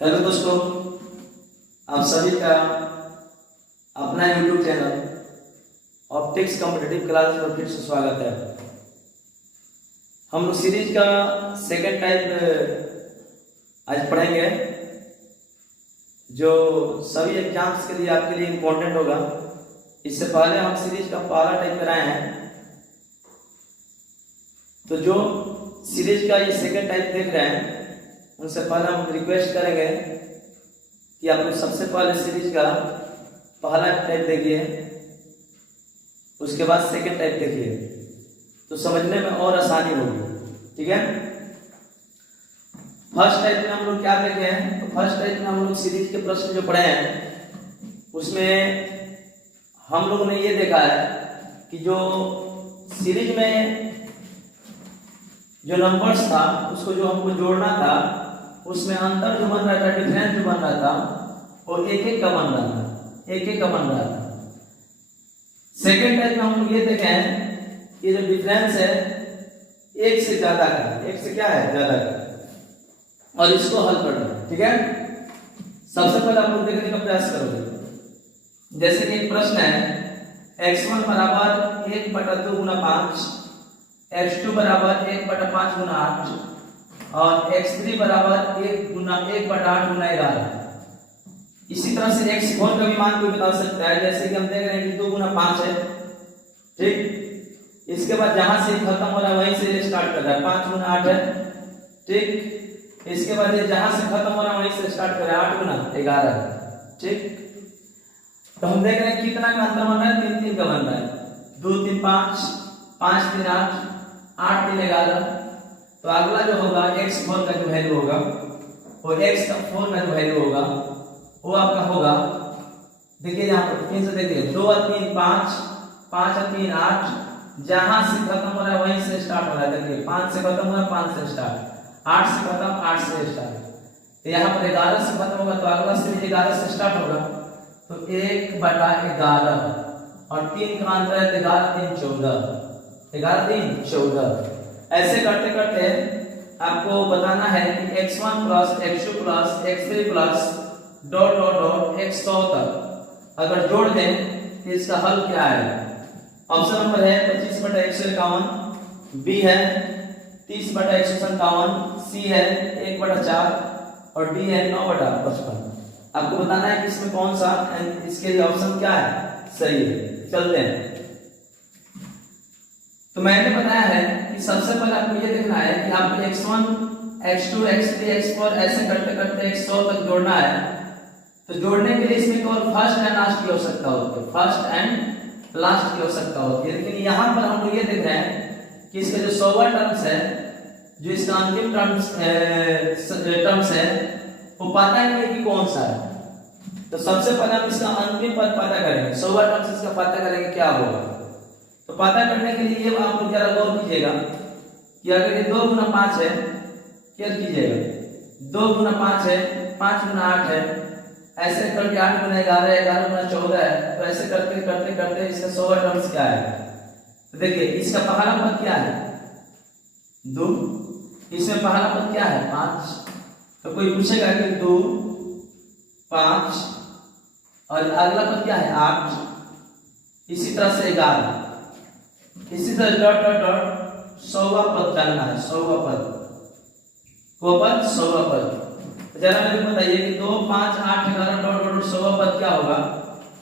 Hello दोस्तों, आप सभी का अपना YouTube channel optics competitive class में फिर से स्वागत है। हम लोग सीरीज का सेकंड टाइप आज पढ़ेंगे जो सभी एग्जाम्स के लिए आपके लिए इम्पोर्टेंट होगा। इससे पहले हम सीरीज का पहला टाइप कराए हैं, तो जो सीरीज का ये सेकंड टाइप देख रहे हैं उनसे पहले हम रिक्वेस्ट करेंगे कि आप लोग सबसे पहले सीरीज का पहला टाइप देखिए, उसके बाद सेकंड टाइप देखिए, तो समझने में और आसानी होगी। ठीक है, फर्स्ट टाइप में हम लोग क्या देखे हैं? तो फर्स्ट टाइप में हम लोग सीरीज के प्रश्न जो पढ़े हैं उसमें हम लोगों ने ये देखा है कि जो सीरीज में जो नंबर्स था उसको जो हमको जोड़ना था, उसमें अंतर जो बन रहा था, डिफरेंस जो बन रहा था, वो एक एक का बन रहा था, एक एक का बन रहा था। सेकेंड टाइप में हम लोग ये देखे हैं कि जो डिफरेंस है एक से ज्यादा का, एक से क्या है ज्यादा का, और इसको हल करना है। ठीक है, सबसे पहले आप लोग देखने का प्रयास करोगे। जैसे कि एक प्रश्न है x1 बराबर 1/2 गुना 5, x2 बराबर 1/5 गुना 8 और x3 बराबर 1/8 गुना 11। इसी तरह से x4 का भी मान कोई बता सकता है। जैसे कि हम देख रहे हैं कि 2 गुना 5 है। ठीक, इसके बाद जहां से खत्म हो रहा है वहीं से स्टार्ट कर रहा है, 5 गुना 8 है। ठीक, इसके बाद ये जहां से खत्म हो रहा है वहीं से स्टार्ट कर रहा है, 8 गुना 11 है। ठीक, तो हम देख रहे हैं कितना का अंतर बन रहा है, 3 3 का बन रहा है। 2 3 5, 5 3 8, 8 3 11। तो अगला जो होगा x4 का जो वैल्यू होगा वो x4 का जो वैल्यू होगा वो आपका होगा, देखिए यहाँ पर 3 से देखिए 2 और 3 5, 5 और 3 8, जहां से खत्म हो रहा है वहीं से स्टार्ट हो रहा है। देखिए 5 से खत्म हो रहा है, 5 से स्टार्ट, 8 से खत्म, 8 से स्टार्ट। तो यहाँ पर 11 से खत्म होगा तो अगला से भी 11 से स्टार्ट होगा, तो 1/11 और 3 का अंतर है, 11 3 14, 11 3 14। ऐसे करते करते आपको बताना है कि x1 plus x2 plus x3 plus dot dot dot x100 तक अगर जोड़ दें तो इसका हल क्या है। ऑप्शन नंबर है 25/151, बी है 30/157, सी है 1/4 और डी है 9/55। आपको बताना है कि इसमें कौन सा इसके लिए ऑप्शन क्या है सही है। चलते हैं, तो मैंने बताया है कि सबसे पहले आपको ये देखना है कि आपको x1 x2 x3 x4 ऐसे करते करते 100 तक जोड़ना है। तो जोड़ने के लिए इसमें केवल फर्स्ट एंड लास्ट की आवश्यकता होती है, फर्स्ट एंड लास्ट की आवश्यकता होती है। लेकिन यहाँ पर हम लोग ये देख रहे हैं कि इसका जो 100वां टर्म्स है, जो इसका अंतिम टर्म्स है वो पता नहीं है कि कौन सा है। तो सबसे पहले हम इसका अंतिम पद पता करेंगे, 100वां टर्म्स इसका पता करेंगे क्या होगा। तो पता करने के लिए आप लोग जरा गौर कीजिएगा कि अगर ये 2 गुना 5 है, क्या कीजिएगा 2 गुना 5 है, 5 गुना 8 है, ऐसे करके 8 गुना 11 11 गुना 14 है। तो ऐसे करते करते करते इसका 100वां टर्म्स क्या है। तो देखिए इसका पहला पद क्या है 2, इसमें पहला पद क्या है 5। तो कोई पूछेगा कि 2 5 और अगला पद क्या है 8, इसी तरह से 11, इसी तरह डॉट डॉट डॉट 100वां पद चलना है, 100वां पद, वो पद 100वां पद। जरा मुझे बताइए कि 2 5 8 11 डॉट डॉट 100वां पद क्या होगा।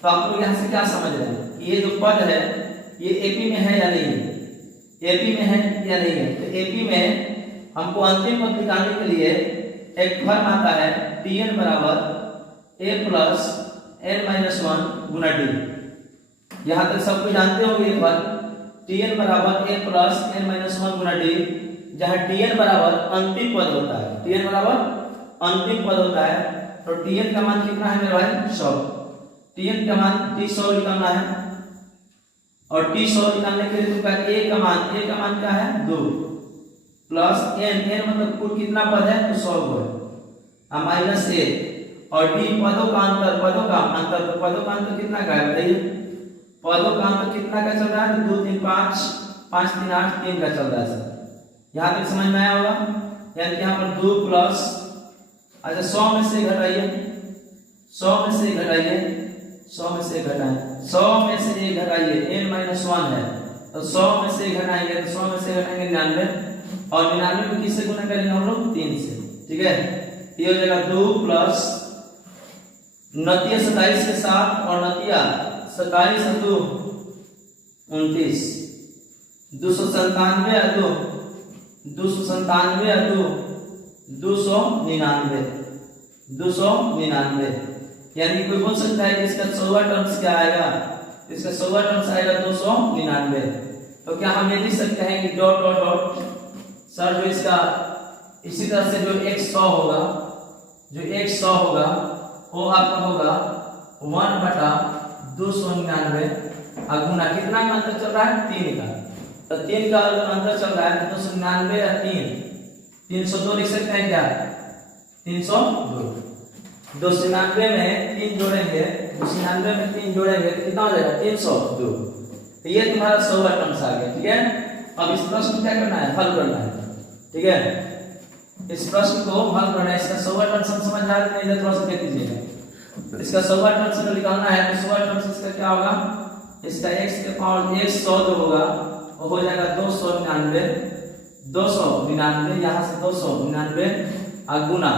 तो आप लोग यहाँ से क्या समझ रहे हैं कि ये जो पद है ये एपी में है या नहीं है, एपी में है या नहीं है। तो एपी में हमको अंतिम पद निकालने के लिए एक फॉर्म आता है tn बराबर a plus n minus 1 Guna d। यहाँ तक सब कुछ जानते होंगे ये फॉर्म tn बराबर a plus n minus 1 Guna d, जहाँ tn बराबर अंतिम पद होता है, tn बराबर अंतिम पद होता है। तो tn का मान कितना है मेरे भाई 100, tn का मान t100 निकालना है और t100 निकालने के लिए तुमका a का मान क्या है 2 प्लस n मतलब कुल कितना पद है तो 100 है माइनस a और d पदों का अंतर, पदों का अंतर कितना का है बताइए। पदों का अंतर कितना का चल रहा है 2 3 5, 5 3 8 3 का चल रहा है सर। यहाँ तक समझ में आया होगा। यानी कि यहाँ पर 2 प्लस अच्छा 100 में से घटाइए, 100 में से घटाइए, 100 में से घटाएं, 100 में से एक घटाइए, n-1 है तो 100 में से घटाएंगे तो 100 में से घटाएंगे 99 और 99 को किससे गुना करेंगे हम लोग 3 से, ठीक है। ये हो जाएगा 2 प्लस 29 27 के 7 और 27 और 2 29 297 और 2 297 और 2 299 यानी कोई बोल सकता है कि इसका 100वां टर्म्स क्या आएगा, इसका 100वां टर्म्स आएगा 299। तो क्या हम ये लिख सकते हैं कि डॉट डॉट डॉट सर जो इसका इसी तरह से जो x 100 होगा, जो x 100 होगा वो आपका होगा 1/299 गुना कितना का अंतर चल रहा है 3 का, तो 3 का अंतर चल रहा है 299 या 302 लिख सकते हैं क्या 302 299 में 3 जोड़ेंगे, 299 में 3 जोड़ेंगे तो कितना हो जाएगा 302। तो ये तुम्हारा 100वां टर्म्स आ गया, ठीक है। अब इस प्रश्न को क्या करना है, हल करना है, ठीक है। इस प्रश्न को हल करना है, इसका 100वां टर्म्स हम समझ आ रहे हैं, इधर थोड़ा सा देख लीजिएगा। इसका 100वां टर्म्स को निकालना है तो 100वां टर्म्स इसका क्या होगा, इसका x के पावर 100 जो होगा वो हो जाएगा 299 यहाँ से 299 गुना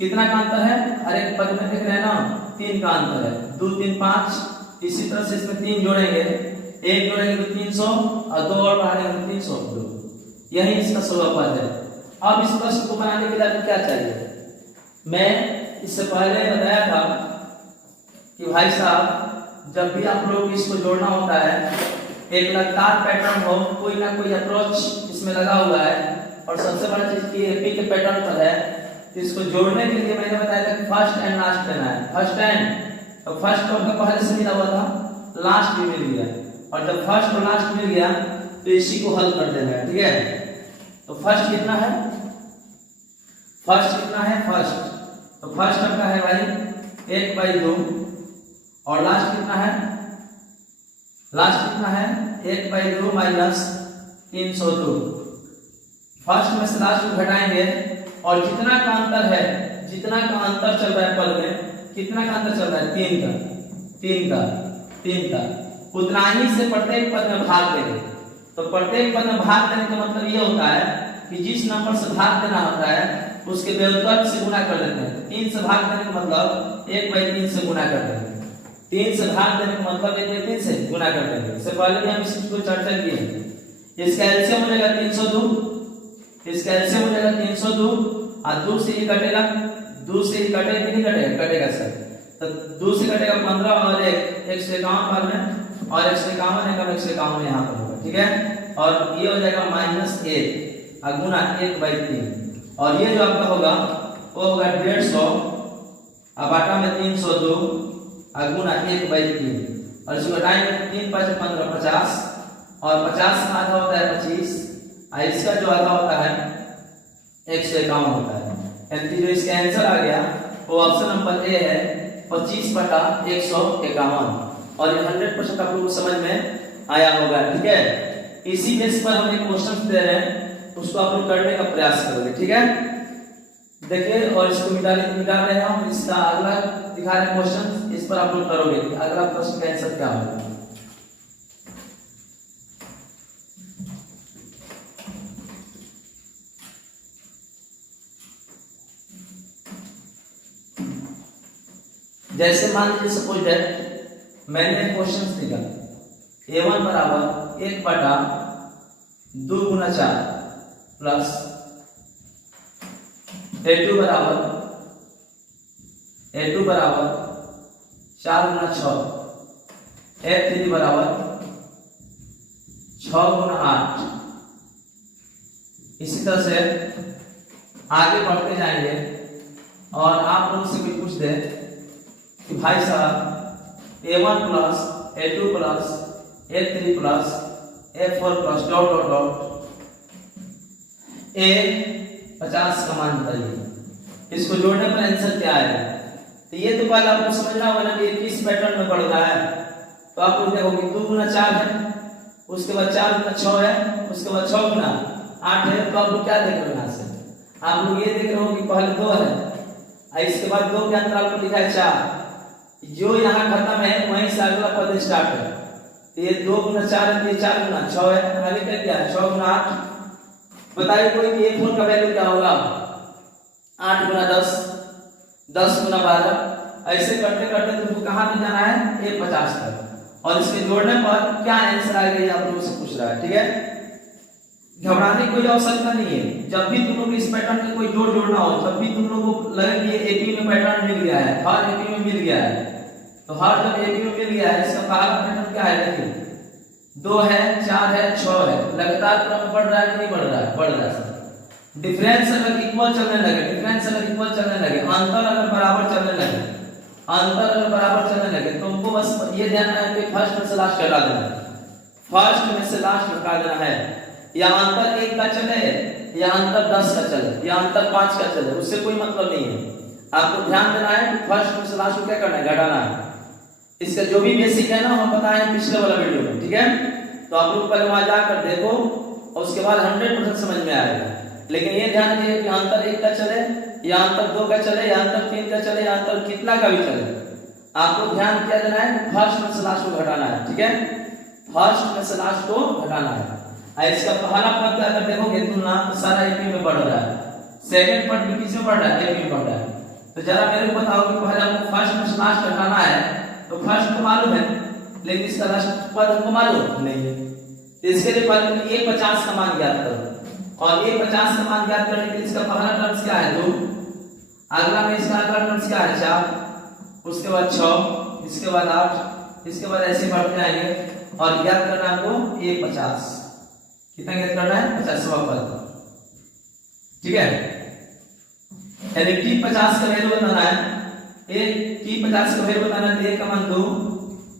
कितना का अंतर है, हर एक पद में देख रहे हैं ना 3 का अंतर है, 2 3 5। इसी तरह से इसमें 3 जोड़ेंगे, 1 जोड़ेंगे तो 300 और 2 और बढ़ाएंगे तो 302। यही इसका 100वां पद है। अब इस प्रश्न को बनाने के लिए क्या चाहिए, मैं इससे पहले बताया था कि भाई साहब जब भी आप लोग इसको जोड़ना होता है एक लगातार पैटर्न हो, कोई ना कोई अप्रोच इसमें लगा हुआ है और सबसे बड़ा चीज कि एपी के पैटर्न पर है। तो इसको जोड़ने के लिए मैंने बताया था कि फर्स्ट एंड लास्ट लेना है, फर्स्ट एंड तो फर्स्ट तो आपका पहले से मिला हुआ था, लास्ट भी मिल गया और जब फर्स्ट और लास्ट मिल गया तो इसी को हल कर देना है, ठीक है। तो फर्स्ट कितना है, फर्स्ट कितना है, फर्स्ट तो फर्स्ट आपका है भाई 1/2 और लास्ट कितना है, लास्ट कितना है 1/2 माइनस 302। फर्स्ट में से लास्ट को घटाएंगे और जितना का अंतर है, जितना का अंतर चल रहा है पद में, कितना का अंतर चल रहा है 3 का उतना ही से प्रत्येक पद में भाग देंगे। तो प्रत्येक पद में भाग देने का मतलब ये होता है कि जिस नंबर से भाग देना होता है उसके व्युत्क्रम से गुना कर देते हैं। 3 से भाग देने का मतलब 1/3 से गुना कर देंगे, 3 से भाग देने का मतलब 1/3 से गुना कर देंगे। इससे पहले भी हम इस चीज को चर्चा किए। इसका एलसीएम हो जाएगा 302, इसका एलसीएम हो जाएगा 302 और 2 से ये कटेगा, 2 से ये कटेगा कि नहीं कटेगा, कटेगा सर। तो 2 से कटेगा 15 और 151 बाद में और 151 है कम 151 यहाँ पर होगा, ठीक है। और ये हो जाएगा -1 गुना 1/3 और ये जो आपका होगा वो होगा 150 और बाटा में 302 गुना 1/3 और इसको घटाएंगे 3 5 15 50 और 50 का आधा होता है 25 और इसका जो आधा होता है 151 होता है। यानी जो इसका आंसर आ गया वो ऑप्शन नंबर ए है 25/151 और ये 100% आप लोगों को समझ में आया होगा, ठीक है। इसी बेस पर हम एक क्वेश्चन दे रहे हैं, उसको आप लोग करने का प्रयास करोगे, ठीक है। देखिए और इसको मिटा रहे हैं हम, इसका अगला दिखा रहे क्वेश्चन, इस पर आप लोग करोगे कि अगला प्रश्न का आंसर क्या होगा। जैसे मान लीजिए सपोज दैट मैंने क्वेश्चन दिया a1 बराबर 1/2 गुना 4 प्लस a2 बराबर 4 गुना 6, a3 बराबर 6 गुना 8। इसी तरह से आगे बढ़ते जाएंगे और आप लोगों से कोई पूछ दे कि भाई साहब a1 plus a2 plus a3 plus a4 plus dot dot dot a 50 का मान बताइए, इसको जोड़ने पर आंसर क्या आएगा। तो ये तो पहले आपको समझना होगा ना कि किस पैटर्न में बढ़ रहा है। तो आप लोग देखोगे 2 गुना 4 है, उसके बाद 4 गुना 6 है, उसके बाद 6 गुना 8 है। तो आप लोग क्या देख रहे हो यहाँ से, आप लोग ये देख रहे हो कि पहले 2 है इसके बाद 2 के अंतराल पर लिखा है 4, जो यहाँ खत्म है वहीं से अगला पद स्टार्ट है। तो ये 2 गुना 4 है, 4 गुना 6 है, आगे क्या है 6 गुना 8। बताइए कोई कि A4 का वैल्यू क्या होगा? 8 गुना 10, 10 गुना 12। ऐसे करते करते तुमको कहाँ तक जाना है? A50 तक। और इसके जोड़ने पर क्या आंसर आएगा ये आप लोगों से पूछ रहा है, ठीक है। घबराने की कोई आवश्यकता नहीं है। जब भी तुम लोग इस पैटर्न का कोई जोड़ना हो, तब भी तुम लोगों को लगे कि एपी में पैटर्न मिल गया है, हर एपी में मिल गया है। तो हर जब एपी में मिल गया है, इसका पहला पैटर्न क्या है? देखिए 2 है, 4 है, 6 है, लगातार क्रम बढ़ रहा है कि नहीं बढ़ रहा है? बढ़ रहा है। डिफरेंस अगर इक्वल चलने लगे, डिफरेंस अगर इक्वल चलने लगे, अंतर अगर बराबर चलने लगे, अंतर अगर बराबर चलने लगे, तुमको बस ये ध्यान रखना है कि फर्स्ट में से लास्ट हटा देना है, फर्स्ट में से लास्ट हटा देना है। या अंतर 1 का चले या अंतर 10 का चले या अंतर 5 का चले, उससे कोई मतलब नहीं है। आपको ध्यान देना है कि फर्स्ट में से लास्ट को क्या करना है? घटाना है। इसका जो भी बेसिक है ना हम बताए पिछले वाला वीडियो में, ठीक है। तो आप लोग पहले वहां जाकर देखो और उसके बाद 100% समझ में आएगा। लेकिन ये ध्यान रखिए कि अंतर 1 का चले या अंतर 2 का चले या अंतर 3 का चले या अंतर कितना का भी चले, आपको ध्यान क्या देना है? फर्स्ट में से लास्ट को घटाना है, ठीक है। फर्स्ट में से लास्ट को घटाना है। इसका पहला पद अगर देखोगे तुलना तो सारा एपी में बढ़ रहा है, सेकंड पद भी किसमें बढ़ रहा है? एपी में बढ़ रहा है। तो जरा मेरे को बताओ कि पहले हमको फर्स्ट में से लास्ट घटाना है, तो फर्स्ट को मालूम है लेकिन इसका लास्ट पद हमको मालूम नहीं है। तो इसके लिए पहले A50 का मान ज्ञात करो, और A50 का मान ज्ञात करने के लिए इसका पहला टर्म्स क्या है? 2, अगला में इसका अगला टर्म्स क्या है? 4, उसके बाद 6, इसके बाद 8, इसके बाद ऐसे बढ़ते आएंगे। और ज्ञात करना आपको A50, कितना ज्ञात करना है? 50वां पद, ठीक है। यानी T50 का वैल्यू बताना है, T50 का वैल्यू बताना है। A का मान 2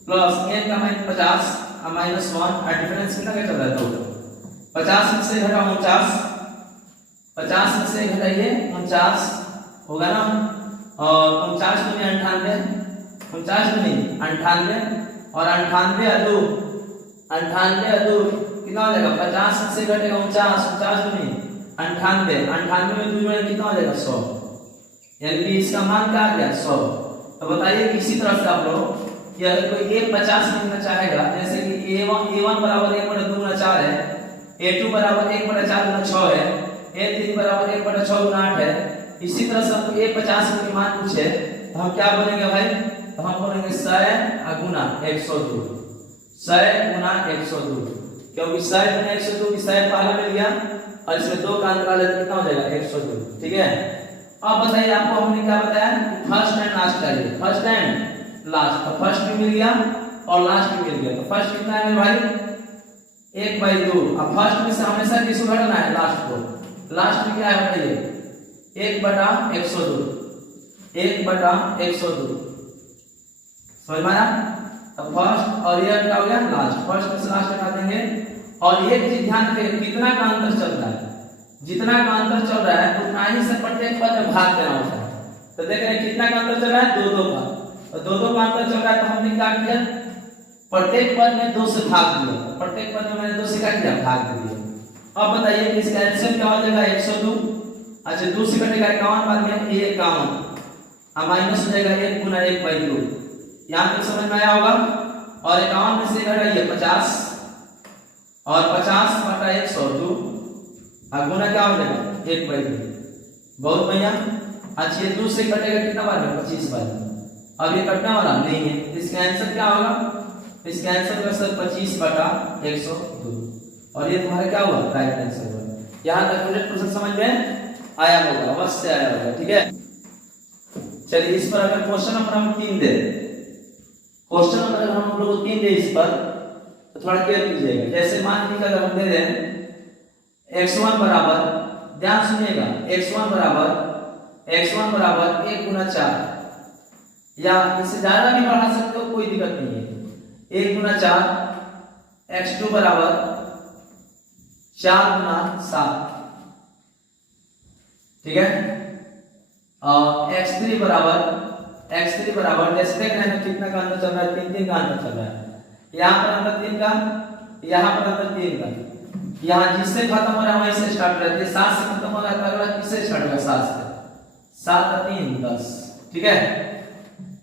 प्लस n का मान 50 और -1, और डिफरेंस कितना का चल रहा है? 2। 50 में से घटा 49, 50 में से घटाइए 49 होगा ना, और 49 दूनी 98, 49 दूनी 98, और 98 और 2, 98 और 2 कितना हो जाएगा? 50 में से घटेगा 49, 49 दूनी 98, 98 में 2 जोड़े कितना हो जाएगा? 100। यानी कि इसका मान क्या आ गया? 100। तो बताइए कि इसी तरह से आप लोग कि अगर कोई A50 लिखना चाहेगा, जैसे कि A1 बराबर 1 बटा 2 गुना 4 है, A2 बराबर 1 बटा 4 गुना 6 है, A3 बराबर 1 बटा 6 गुना 8 है। इसी तरह से आपको A50 का मान पूछे तो हम क्या बोलेंगे भाई? तो हम बोलेंगे 100 गुना 102, 100 गुना 102, क्योंकि 100 गुना 102 की 100 पहला मिल गया और इसमें 2 का अंतराल है, कितना हो जाएगा? 102, ठीक है। अब बताइए आपको हमने क्या बताया? फर्स्ट एंड लास्ट का लिए, फर्स्ट एंड लास्ट, तो फर्स्ट भी मिल गया और लास्ट भी मिल गया। तो फर्स्ट कितना है भाई? 1/2। अब फर्स्ट में से हमेशा किसको घटाना है? लास्ट को। लास्ट में क्या है बताइए? 1/102, 1/102, समझ में आया? अब फर्स्ट और ये क्या हो गया? लास्ट। फर्स्ट में से लास्ट हटा देंगे। और ये चीज ध्यान रखिए कितना का अंतर चल रहा है, जितना का अंतर चल रहा है उतना ही से प्रत्येक पद में भाग देना होता है। तो देख रहे हैं कितना का अंतर चल रहा है? 2-2 का, और 2-2 का अंतर चल रहा है। तो हमने क्या किया? प्रत्येक पद में 2 से भाग दिया, प्रत्येक पद में मैंने 2 से क्या किया? भाग दिया। अब बताइए कि इसका आंसर क्या हो जाएगा? 102। अच्छा 2 से कटेगा 51, बाद में 51, अब माइनस हो जाएगा 1 गुना 1/2। यहाँ तक समझ में आया होगा। और 51 में से घटाइए 50, और 50 बटा 102, और गुना क्या हो जाएगा? 1/2। बहुत बढ़िया। अच्छा ये 2 से कटेगा कितना बार में? 25 बार। अब ये कटने वाला नहीं है, इसका आंसर क्या होगा? इसका आंसर होगा सर 25/102, और ये तुम्हारा क्या हुआ? राइट आंसर हुआ। यहाँ तक 100% समझ में आया होगा, अवश्य आया होगा, ठीक है। चलिए इस पर अगर क्वेश्चन नंबर हम 3 दे, क्वेश्चन नंबर अगर हम लोग 3 दे इस पर, तो थोड़ा केयर कीजिएगा। जैसे मान लीजिए अगर हम दे दें x1 बराबर, ध्यान सुनिएगा, x1 बराबर 1 गुना 4, या इससे ज्यादा भी बढ़ा सकते हो, कोई दिक्कत नहीं है। 1 गुना 4, x2 बराबर 4 गुना 7, ठीक है। और x3 बराबर जैसे देख रहे हैं कितना का अंतर चल रहा है? 3 का अंतर चल रहा है। यहाँ पर अंतर 3 का, यहाँ पर अंतर 3 का। यहाँ जिससे खत्म हो रहा है वहीं से स्टार्ट करते हैं। 7 से खत्म हो रहा है तो अगला किससे स्टार्ट होगा? 7 से। 7 और 3 10। ठीक है,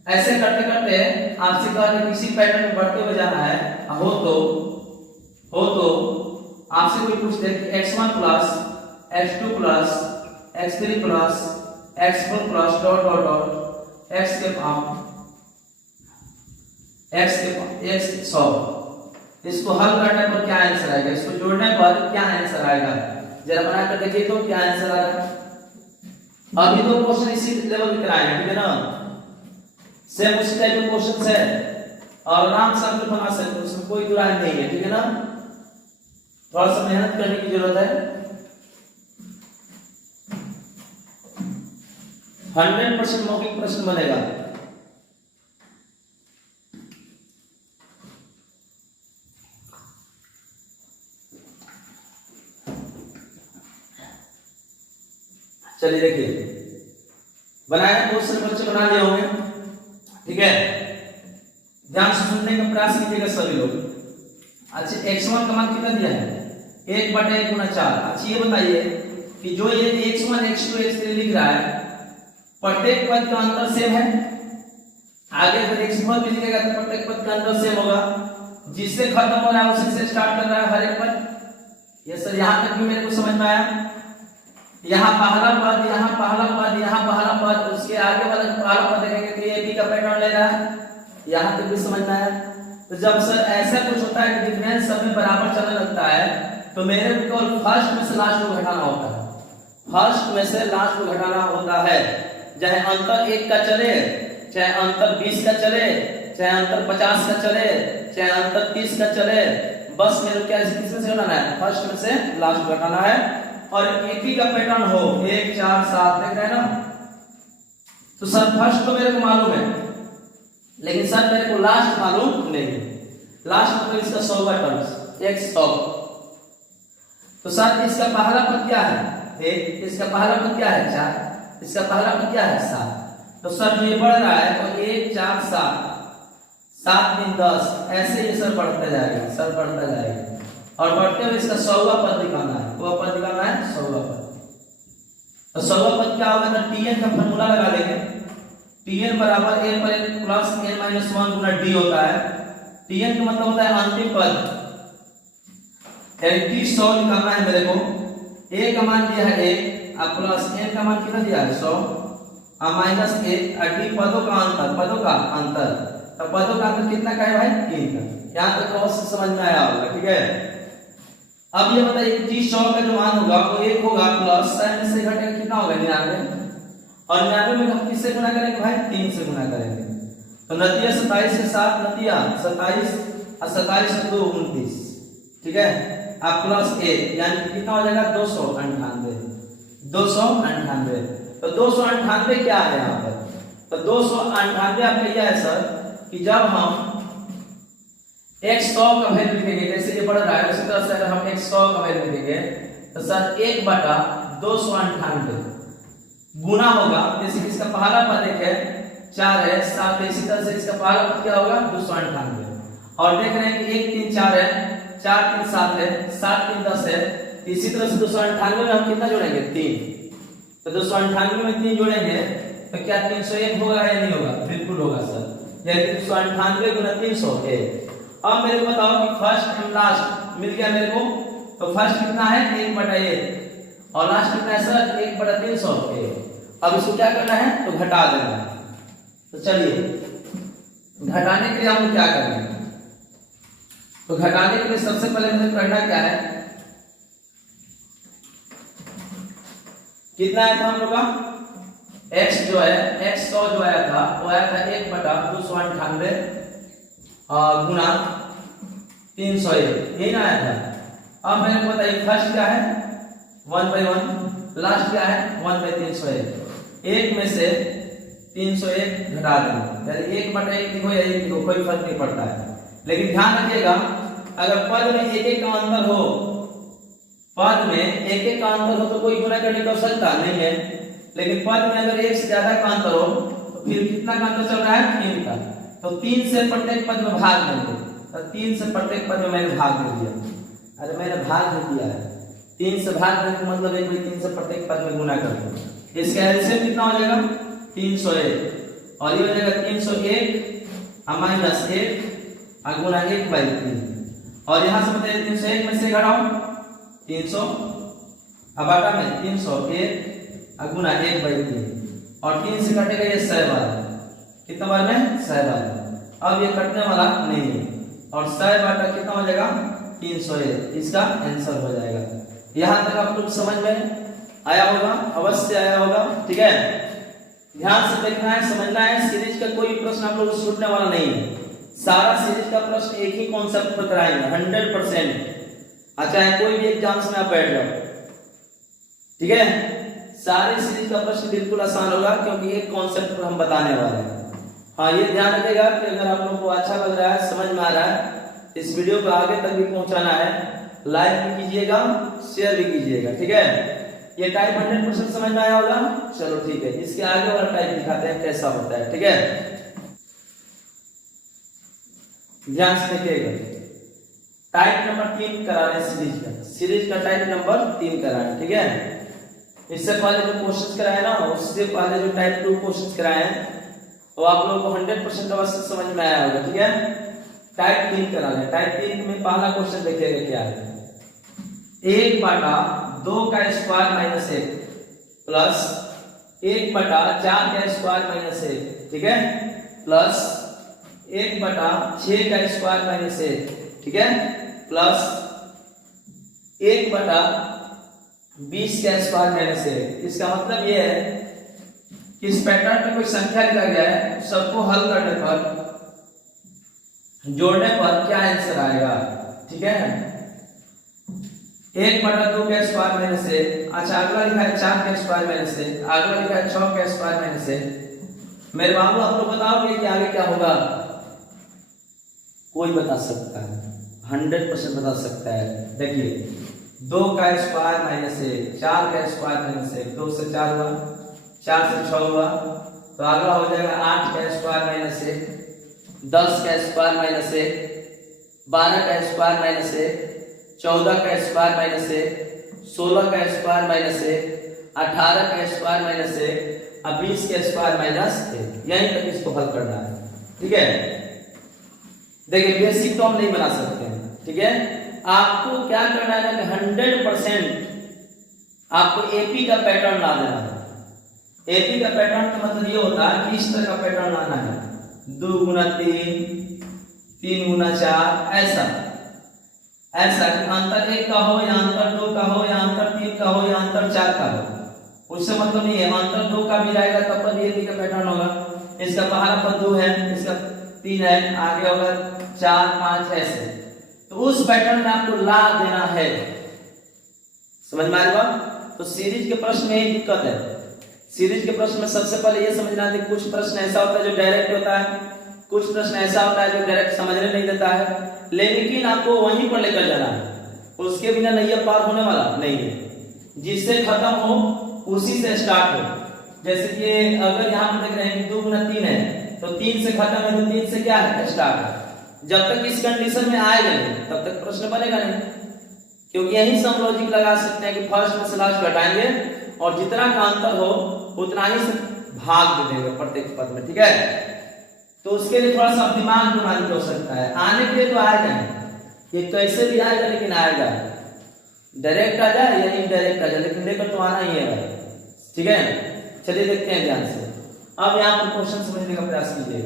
ऐसे करते करते आपसे कहा कि किसी पैटर्न में बढ़ते हुए जाना है, हो तो आपसे कोई पूछते हैं कि x1 plus x2 plus x3 plus x4 plus dot dot dot x के x 100, इसको हल करने पर क्या आंसर आएगा, इसको जोड़ने पर क्या आंसर आएगा, जरा बना कर देखिए तो क्या आंसर आएगा। अभी तो क्वेश्चन इसी लेवल पे कराए हैं, ठीक है ना, सेम उसी टाइप के क्वेश्चन है और आराम से आप बना सकते हो, उसमें कोई दुराई नहीं है। ठीक है ना, थोड़ा सा मेहनत करने की जरूरत है। 100% मौखिक प्रश्न बनेगा। चलिए देखिए, बनाया क्वेश्चन बच्चे बना लिए होंगे। ठीक है, ध्यान से सुनने का प्रयास कीजिएगा सभी लोग। अच्छा, x1 का मान कितना दिया है, 1/1 गुना 4। अच्छा ये बताइए कि जो ये x1 x2 x3 लिख रहा है, प्रत्येक पद का अंतर सेम है। आगे अगर x1 भी लिखेगा तो प्रत्येक पद का अंतर सेम होगा, जिससे खत्म हो रहा है उसी से स्टार्ट कर रहा है हर एक पद। ये सर यहां तक भी मेरे को समझ में आया। यहाँ पहला पद, यहाँ पहला पद, यहाँ पहला पद, उसके आगे वाला पहला पद देखेंगे तो ये भी का पैटर्न ले रहा है। यहाँ तक भी समझ में आया। तो जब सर ऐसा कुछ होता है कि डिफरेंस सब में बराबर चलने लगता है, तो मेरे को केवल फर्स्ट में से लास्ट को घटाना होता है, फर्स्ट में से लास्ट को घटाना होता है। चाहे अंतर 1 का चले, चाहे अंतर 20 का चले, चाहे अंतर 50 का चले, चाहे अंतर 30 का चले, बस मेरे को क्या किसमें से घटाना है, फर्स्ट में से लास्ट को घटाना है। और एक ही का पैटर्न हो, 1 4 7, देख रहे हैं ना। तो सर फर्स्ट तो मेरे को मालूम है, लेकिन सर मेरे को लास्ट मालूम नहीं है। लास्ट मतलब इसका 100वां टर्म x 100। तो सर इसका पहला पद क्या है 1, इसका पहला पद क्या है 4, इसका पहला पद क्या है 7। तो सर जो ये बढ़ रहा है तो 1 4 7 7 3 10, ऐसे ये सर बढ़ता जाएगा, सर बढ़ता जाएगा। और बढ़ते हुए इसका 100वां पद निकालना है, वो पद निकालना है 100वां पद। तो 100वां पद क्या होगा, तो tn का फार्मूला लगा लेंगे। tn बराबर a पर n प्लस n माइनस 1 गुना d होता है। tn का मतलब होता है अंतिम पद, यानी t 100 निकालना है मेरे को। a का मान दिया है 1 और प्लस n का मान कितना दिया है 100 और माइनस 1 और d पदों का अंतर, पदों का अंतर। तो पदों का अंतर कितना का है भाई 3 का। यहां तक अवश्य समझ में आया होगा। ठीक है, अब ये बताइए t 100 का जो मान होगा वो 1 होगा प्लस 100 से घटेगा कितना होगा 99, और 99 में हम किससे गुना करेंगे भाई 3 से गुना करेंगे। तो नतीजा 27 के साथ नतीजा 27 और 27 से 2 29। ठीक है, अब प्लस 1 यानी कितना हो जाएगा 298। 298, तो 298 क्या है यहाँ पर, तो 298 आपका यह है सर कि जब हम x 100 का वैल्यू लिखेंगे, जैसे ये बढ़ रहा है उसी तरह से अगर हम x 100 का वैल्यू लिखेंगे तो सर 1/298 गुना होगा। जैसे इसका पहला पद एक है 4 है 7 है, इसी तरह से इसका पहला पद क्या होगा 298। और देख रहे हैं कि 1 3 4 है, 4 3 7 है, 7 3 10 है। इसी तरह से 298 में हम कितना जोड़ेंगे 3। तो 298 में 3 जोड़ेंगे तो क्या 301 होगा या नहीं होगा, बिल्कुल होगा सर। यानी 298 गुना 301। अब मेरे को बताओ कि फर्स्ट एंड लास्ट मिल गया मेरे को। तो फर्स्ट कितना है 1/1 और लास्ट कितना है सर 1/301। अब इसको क्या करना है तो घटा देना है। तो चलिए घटाने के लिए हम क्या करेंगे, तो घटाने के लिए सबसे पहले मुझे करना क्या है, कितना आया था हम लोग का x जो है x 100 जो आया था वो आया था 1/298 गुना 301, यही ना आया था। अब मेरे को बताइए फर्स्ट क्या है 1/1, लास्ट क्या है 1/301। 1 में से 301 घटा देंगे, यानी 1/1 लिखो या 1 लिखो कोई फर्क नहीं पड़ता है। लेकिन ध्यान रखिएगा अगर पद में 1 का अंतर हो, पद में 1 का अंतर हो तो कोई गुना करने की आवश्यकता नहीं है। लेकिन पद में अगर 1 से ज्यादा का अंतर हो तो फिर कितना का अंतर चल रहा है 3 का। तो 3 से प्रत्येक पद में भाग देंगे। तो 3 से प्रत्येक पद में मैंने भाग दे दिया, अरे मैंने भाग नहीं दिया है, 3 से भाग देने का मतलब है कि 3 से प्रत्येक पद में गुना कर दो। इसका एलसीएम कितना हो जाएगा 301 और ये हो जाएगा 301 माइनस 1 गुना 1/3 और यहाँ से बताइए 301 में से घटाओ 300 अब बाटा में 301 गुना 1/3 और 3 से कटेगा ये 100 बार कितना बार में 100 बार। अब ये कटने वाला नहीं है और 100 बाटा कितना हो जाएगा 301 इसका आंसर हो जाएगा। यहाँ तक आप लोग समझ में आया होगा, अवश्य आया होगा। ठीक है, ध्यान से देखना है, समझना है। सीरीज का कोई प्रश्न आप लोग को छूटने वाला नहीं है। सारा सीरीज का प्रश्न एक ही कॉन्सेप्ट पर कराएंगे 100%। अच्छा है, कोई भी एग्जाम्स में आप बैठ जाओ, ठीक है, सारे सीरीज का प्रश्न बिल्कुल आसान होगा क्योंकि एक कॉन्सेप्ट पर हम बताने वाले हैं। हाँ, ये ध्यान रखिएगा कि अगर आप लोगों को अच्छा लग रहा है, समझ में आ रहा है, इस वीडियो को आगे तक भी पहुंचाना है, लाइक भी कीजिएगा, शेयर भी कीजिएगा। ठीक है, ये टाइप 100% समझ में आया होगा। चलो ठीक है, इसके आगे वाला टाइप दिखाते हैं कैसा होता है। ठीक है, ध्यान से देखिएगा। टाइप नंबर 3 करा रहे हैं सीरीज का टाइप नंबर 3 करा रहे हैं। ठीक है, इससे पहले जो क्वेश्चन कराए ना, उससे पहले जो टाइप 2 क्वेश्चन कराए हैं वो आप लोगों को 100% अवश्य समझ में आया होगा। ठीक है, टाइप 3 करा रहे हैं। टाइप 3 में पहला क्वेश्चन देखिएगा क्या है। 1/2 का स्क्वायर माइनस 1 प्लस 1/4 का स्क्वायर माइनस 1, ठीक है, प्लस 1/6 का स्क्वायर माइनस 1, ठीक है, प्लस 1/20 का स्क्वायर माइनस 1। इसका मतलब ये है कि इस पैटर्न में कोई संख्या लिखा गया है, सबको हल करने पर, जोड़ने पर क्या आंसर आएगा। ठीक है, 1/2 का स्क्वायर माइनस 1। अच्छा, अगला लिखा है 4 का स्क्वायर माइनस 1, अगला लिखा है 6 का स्क्वायर माइनस 1। मेरे बाबू आप लोग बताओगे कि आगे क्या होगा? कोई बता सकता है, 100% बता सकता है। देखिए, 2 का स्क्वायर माइनस 1, 4 का स्क्वायर माइनस 1, 2 से 4 हुआ, 4 से 6 हुआ, तो अगला हो जाएगा 8 का स्क्वायर माइनस 1, 10 का स्क्वायर माइनस 1, 12 का स्क्वायर माइनस 1, 14 का स्क्वायर माइनस 1, 16 का स्क्वायर माइनस 1, 18 का स्क्वायर माइनस 1 और 20 का स्क्वायर माइनस 1। यहीं तक इसको हल करना है। ठीक है, देखिए बेसिक तो हम नहीं बना सकते हैं। ठीक है, आपको क्या करना है कि 100% आपको एपी का पैटर्न ला देना है। एपी का पैटर्न का मतलब ये होता है कि इस तरह का पैटर्न लाना है, 2 गुना 3, 3 गुना 4, ऐसा ऐसा कि अंतर 1 का हो या अंतर 2 का हो या अंतर 3 का हो या अंतर 4 का हो। उससे मतलब नहीं है, अंतर 2 का भी रहेगा तब पर एपी का पैटर्न होगा। इसका पहला पद 2 है, इसका 3 है, आगे होगा 4, 5 ऐसे। तो उस पैटर्न में आपको ला देना है। समझ में आएगा? तो सीरीज के प्रश्न में एक दिक्कत है। सीरीज के प्रश्न में सबसे पहले ये समझना है कि कुछ प्रश्न ऐसा होता है जो डायरेक्ट होता है, कुछ प्रश्न ऐसा होता है जो डायरेक्ट समझने नहीं देता है, लेकिन आपको वहीं पर लेकर जाना है। उसके बिना नैया पार होने वाला नहीं है। जिससे खत्म हो उसी से स्टार्ट हो। जैसे कि अगर यहाँ पर देख रहे हैं 2 गुना 3 है, तो 3 से खत्म है, तो 3 से क्या है स्टार्ट है। जब तक इस कंडीशन में आएगा नहीं तब तक प्रश्न बनेगा नहीं, क्योंकि यही से हम लॉजिक लगा सकते हैं कि फर्स्ट में से लास्ट घटाएंगे और जितना का अंतर हो उतना ही से भाग दे देंगे प्रत्येक पद में। ठीक है, तो उसके लिए थोड़ा सा दिमाग घुमाने की आवश्यकता है। आने के लिए तो आएगा नहीं, ये कैसे भी आएगा, लेकिन आएगा। डायरेक्ट आ जाए या इनडायरेक्ट आ जाए, लेकिन लेकर तो आना ही है भाई। ठीक है, चलिए देखते हैं ध्यान से। अब यहाँ पर क्वेश्चन समझने का प्रयास कीजिए।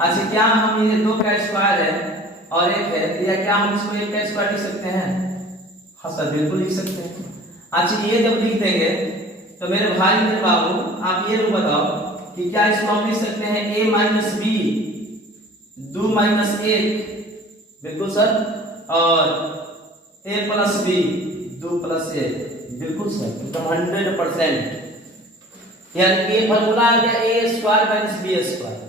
अच्छा, क्या हम ये 2 का स्क्वायर है और 1 है, या क्या हम इसको 1 का स्क्वायर लिख सकते हैं? हाँ सर, बिल्कुल लिख सकते हैं। अच्छा, ये जब लिख देंगे तो मेरे भाई मेरे बाबू आप ये बताओ कि क्या इसको हम लिख सकते हैं a माइनस बी 2 माइनस 1? बिल्कुल सर। और a प्लस बी 2 प्लस 1? बिल्कुल सर, एकदम 100%। यानी ये फॉर्मूला आ गया a square minus b square.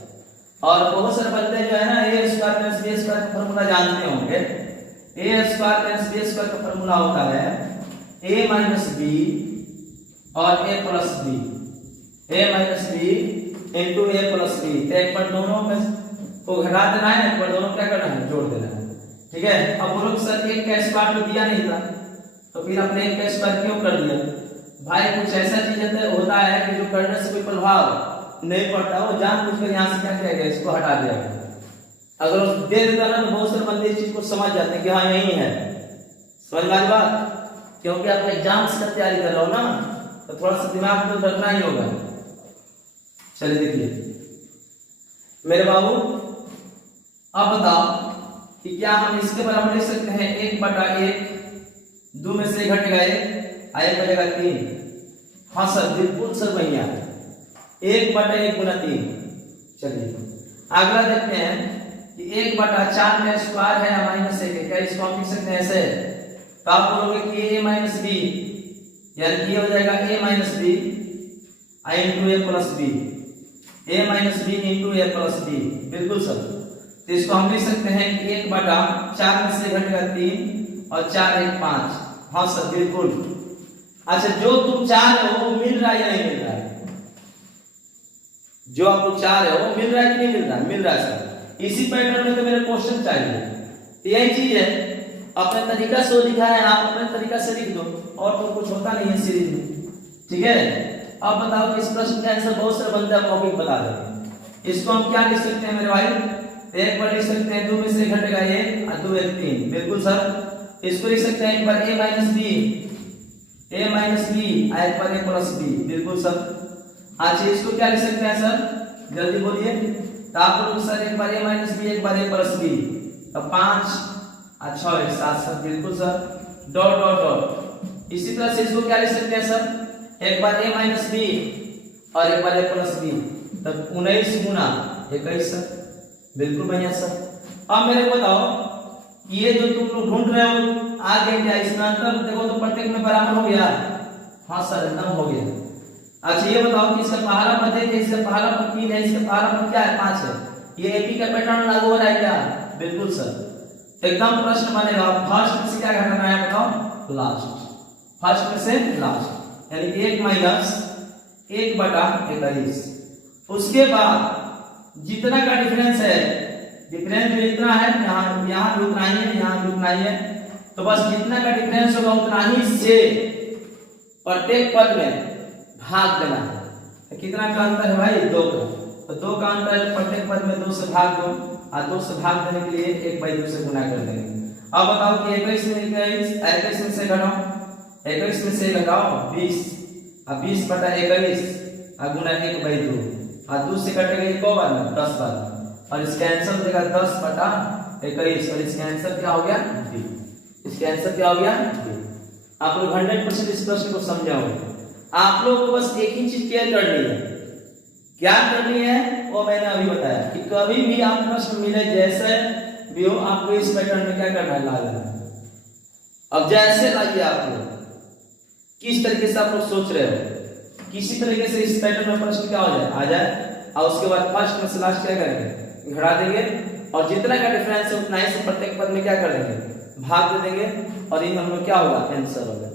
और बहुत सारे बंदे जो है ना a square minus b square का फॉर्मूला जानते होंगे। a square minus b square का फॉर्मूला होता है a माइनस बी और a plus b, a minus b into a plus b. एक पर दोनों में को घटा देना है, एक पर दोनों क्या करना है, जोड़ देना है। ठीक है, अब बोलो सर 1 का स्क्वायर तो दिया नहीं था, तो फिर आपने 1 का स्क्वायर क्यों कर दिया? भाई कुछ ऐसा चीज होता है कि जो करने से कोई प्रभाव नहीं पड़ता, वो जानबूझकर यहाँ से क्या किया गया, इसको हटा दिया गया। अगर वो दे देता ना तो बहुत सारे बंदे इस चीज को समझ जाते हैं कि हाँ यही है। समझ में आई बात? क्योंकि आप एग्जाम्स का तैयारी कर रहे हो ना, तो थोड़ा सा दिमाग में तो रखना ही होगा। चलिए देखिए मेरे बाबू, अब बताओ कि क्या हम इसके बराबर लिख सकते हैं 1/1, 2 में से घट गए, आए बचेगा 3। हाँ सर, बिल्कुल सर भैया, 1/1 गुना 3। चलिए अगला देखते हैं कि 1/4 का स्क्वायर है -1, क्या इसको हम लिख सकते हैं ऐसे? तो आप बोलोगे कि a माइनस बी, यानी कि ये हो जाएगा a minus b into a plus b, a minus b into a plus b. बिल्कुल सर, तो इसको हम लिख सकते हैं कि 1/4 में से घटेगा 3 और 4 1 5। हाँ सर बिल्कुल। अच्छा, जो तुम चाह रहे हो वो मिल रहा है या नहीं मिल रहा है? जो आप लोग चाह रहे हो वो मिल रहा है कि नहीं मिल रहा है? मिल रहा है सर। इसी पैटर्न में तो मेरे क्वेश्चन चाहिए। तो यही चीज है, अपने तरीका से लिखा है, आप अपने तरीका से लिख दो, और तो कुछ होता नहीं है सीरीज में। ठीक है, अब बताओ कि इस प्रश्न का आंसर बहुत सारे बंदे आपको भी बता देंगे। इसको हम क्या लिख सकते हैं मेरे भाई? एक बार लिख सकते हैं 2 में से घटेगा 1 और 2 1 3। बिल्कुल सर। इसको लिख सकते हैं एक बार a minus B, a minus b, एक बार a प्लस बी। बिल्कुल सर। अच्छा, इसको क्या लिख सकते हैं सर? जल्दी बोलिए। तो आप लोग सर एक बार a माइनस बी, एक बार a प्लस बी, तो 5 और 6 एक साथ सर। बिल्कुल सर। Dot dot dot. इसी तरह से इसको क्या लिख सकते हैं सर? एक बार a माइनस बी और एक बार a प्लस बी, तब 19 गुना 21 सर। बिल्कुल बढ़िया सर। अब मेरे को बताओ, ये जो तुम लोग ढूंढ रहे हो आगे क्या, इसमें अंतर देखो तो प्रत्येक में बराबर हो गया। हाँ सर एकदम हो गया। अच्छा ये बताओ कि इसका पहला पद है, इसका पहला पद 3 है, इसका पहला पद क्या है? 5 है। ये एपी का पैटर्न लागू हो रहा है क्या? बिल्कुल सर। एकदम प्रश्न बनेगा, फर्स्ट में से क्या घटाना है बताओ? लास्ट। फर्स्ट में से लास्ट, यानी 1 माइनस 1/21। उसके बाद जितना का डिफरेंस है, डिफरेंस जो इतना है, यहाँ भी उतना ही है, यहाँ भी उतना ही है, तो बस जितना का डिफरेंस होगा उतना ही से प्रत्येक पद में भाग देना है। तो कितना का अंतर है भाई? 2 का। तो 2 का अंतर है, प्रत्येक पद में 2 से भाग दो, और 2 से भाग देने के लिए 1/2 से गुना कर देंगे। अब बताओ कि 21 में से घटाओ, 21 में से घटाओ 20, और 20/21 और गुना 1/2, और 2 से कटेगा 1 बार में 10 बार, और इसका आंसर देगा 10/21, और इसका आंसर क्या हो गया? बी। इसका आंसर क्या हो गया? बी। आप लोग 100% इस प्रश्न को समझाओगे। आप लोग को बस एक ही चीज क्लियर करनी है। क्या करनी है वो मैंने अभी बताया कि कभी भी आप प्रश्न मिले जैसे भी हो, आपको इस पैटर्न में क्या करना है? ला लेना है। अब जैसे लाइए आप लोग किस तरीके से आप लोग सोच रहे हो, किसी तरीके से इस पैटर्न में प्रश्न क्या हो जाए? आ जाए, और उसके बाद फर्स्ट में से लास्ट क्या करेंगे? घटा देंगे, और जितना का डिफरेंस है उतना ही से प्रत्येक पद में क्या कर देंगे? भाग दे देंगे, और ये हम लोग क्या होगा? आंसर होगा।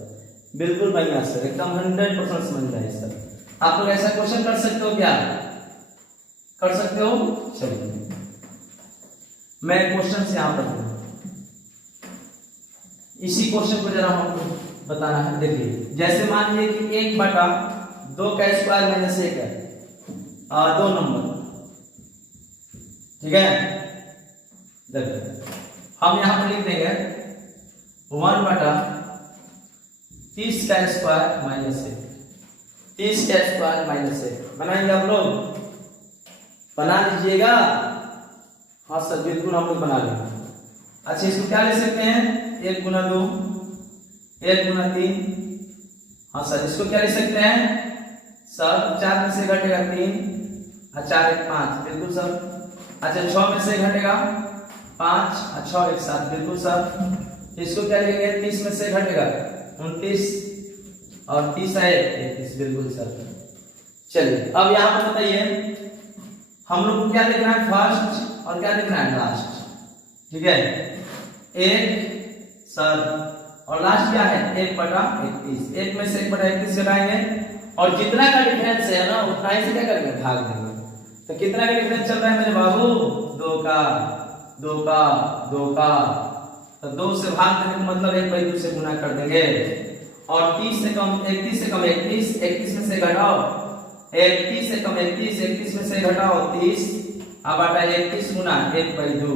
बिल्कुल बढ़िया सर, एकदम 100% समझ रहे हैं सर। आप लोग ऐसा क्वेश्चन कर सकते हो क्या? कर सकते हो? चलिए मैं क्वेश्चन से यहां पर इसी क्वेश्चन को जरा हमको बताना है। देखिए जैसे मान लीजिए कि 1/2 का स्क्वायर माइनस 1 है, 2 नंबर, ठीक है। देखिए हम यहां पर लिख देंगे 1/30 का स्क्वायर माइनस 1, 30 का स्क्वायर माइनस 1 बनाएंगे आप लोग? बना लीजिएगा। हाँ सर बिल्कुल हम लोग बना लेंगे। अच्छा इसको क्या ले सकते हैं? 1 गुना 2, 1 गुना 3। हाँ सर इसको क्या ले सकते हैं सर? 4 में से घटेगा 3 और 4 1 5। बिल्कुल सर। अच्छा 6 में से घटेगा 5 और 6 एक साथ। बिल्कुल सर। इसको क्या लेंगे? 30 में से घटेगा 29 और 30 है 31। बिल्कुल सर। चलिए अब यहाँ पर बताइए हम लोग को क्या लिखना है? फर्स्ट और क्या लिखना है? लास्ट। ठीक है, 1 सर और लास्ट क्या है? 1/21। 1 में से 1/21 घटाएंगे, और जितना का डिफरेंस है ना उतना ही से क्या करेंगे? भाग देंगे। तो कितना का डिफरेंस चल रहा है मेरे बाबू? 2 का 2 का। तो 2 से भाग देने का मतलब 1/2 से गुना कर देंगे, और 30 से कम 31 से कम 31, 31 में से घटाओ 31 से कम 31, 31 में से घटाओ 30, अब आता है 31 गुना 1/2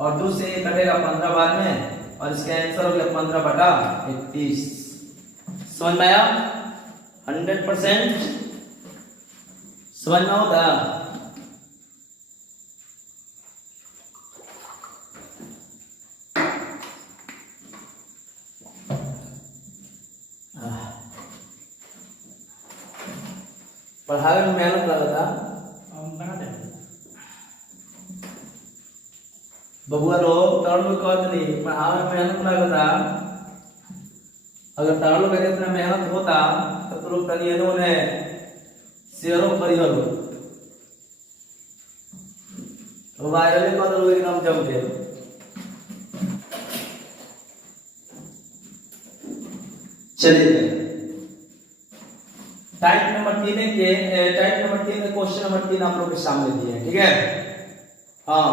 और 2 से 1 कटेगा 15 बाद में और इसका आंसर हो गया 15/31। समझ में आया? 100% समझ में होगा? पढ़ाई में मेहनत लगता बबुआ लोग तड़ लोग कहते नहीं पढ़ाई में मेहनत लगता। अगर तड़ लोग इतना मेहनत होता तो लोग तनिए ने शेयरों खरीदो तो वायरल कर दो एकदम जम के। चलिए टाइप नंबर 3 के क्वेश्चन नंबर 3 आप लोग के सामने दिए हैं, ठीक है। हाँ,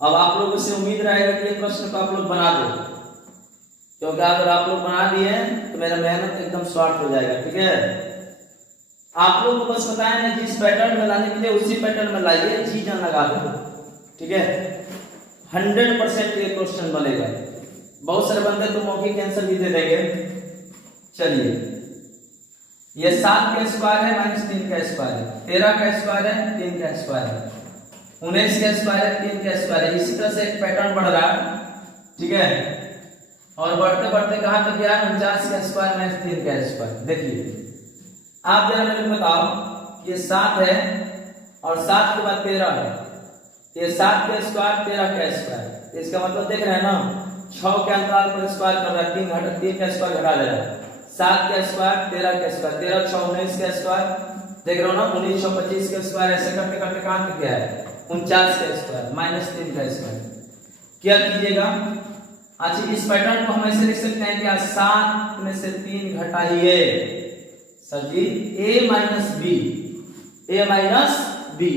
अब आप लोगों से उम्मीद रहेगा कि ये प्रश्न को आप लोग बना दो, क्योंकि अगर आप लोग बना दिए तो मेरा मेहनत एकदम स्वार्थ हो जाएगा, ठीक है। आप लोग को बस बताएं ना जिस पैटर्न में लाने के लिए उसी पैटर्न में लाइए, जी जान लगा दो, ठीक है। 100% ये क्वेश्चन बनेगा। बहुत सारे बंदे तो मौखिक आंसर भी दे देंगे। चलिए, ये 7 का स्क्वायर है माइनस 3 का स्क्वायर है, 13 का स्क्वायर है 3 का स्क्वायर है, 19 का स्क्वायर है 3 का स्क्वायर है। इसी तरह से एक पैटर्न बढ़ रहा है, ठीक है। और बढ़ते बढ़ते कहां तक गया? 49 का स्क्वायर माइनस 3 का स्क्वायर। देखिए आप जरा मेरे को बताओ, ये 7 है और 7 के बाद 13 है, ये 7 का स्क्वायर 13 का स्क्वायर, इसका मतलब देख रहे हैं ना 6 के अंतराल पर स्क्वायर कर रहा है, 3 का स्क्वायर घटा दे रहा है, 7 का स्क्वायर 13 का स्क्वायर, 13 6 19 का स्क्वायर, देख रहे हो ना 19 6 25 का स्क्वायर, ऐसे करते करते कहां तक गया है? 49 का स्क्वायर माइनस 3 का स्क्वायर। क्या कीजिएगा? अच्छा, इस पैटर्न को हम ऐसे लिख सकते हैं कि 7 में से 3 घटाइए sir ji a minus B, a minus B,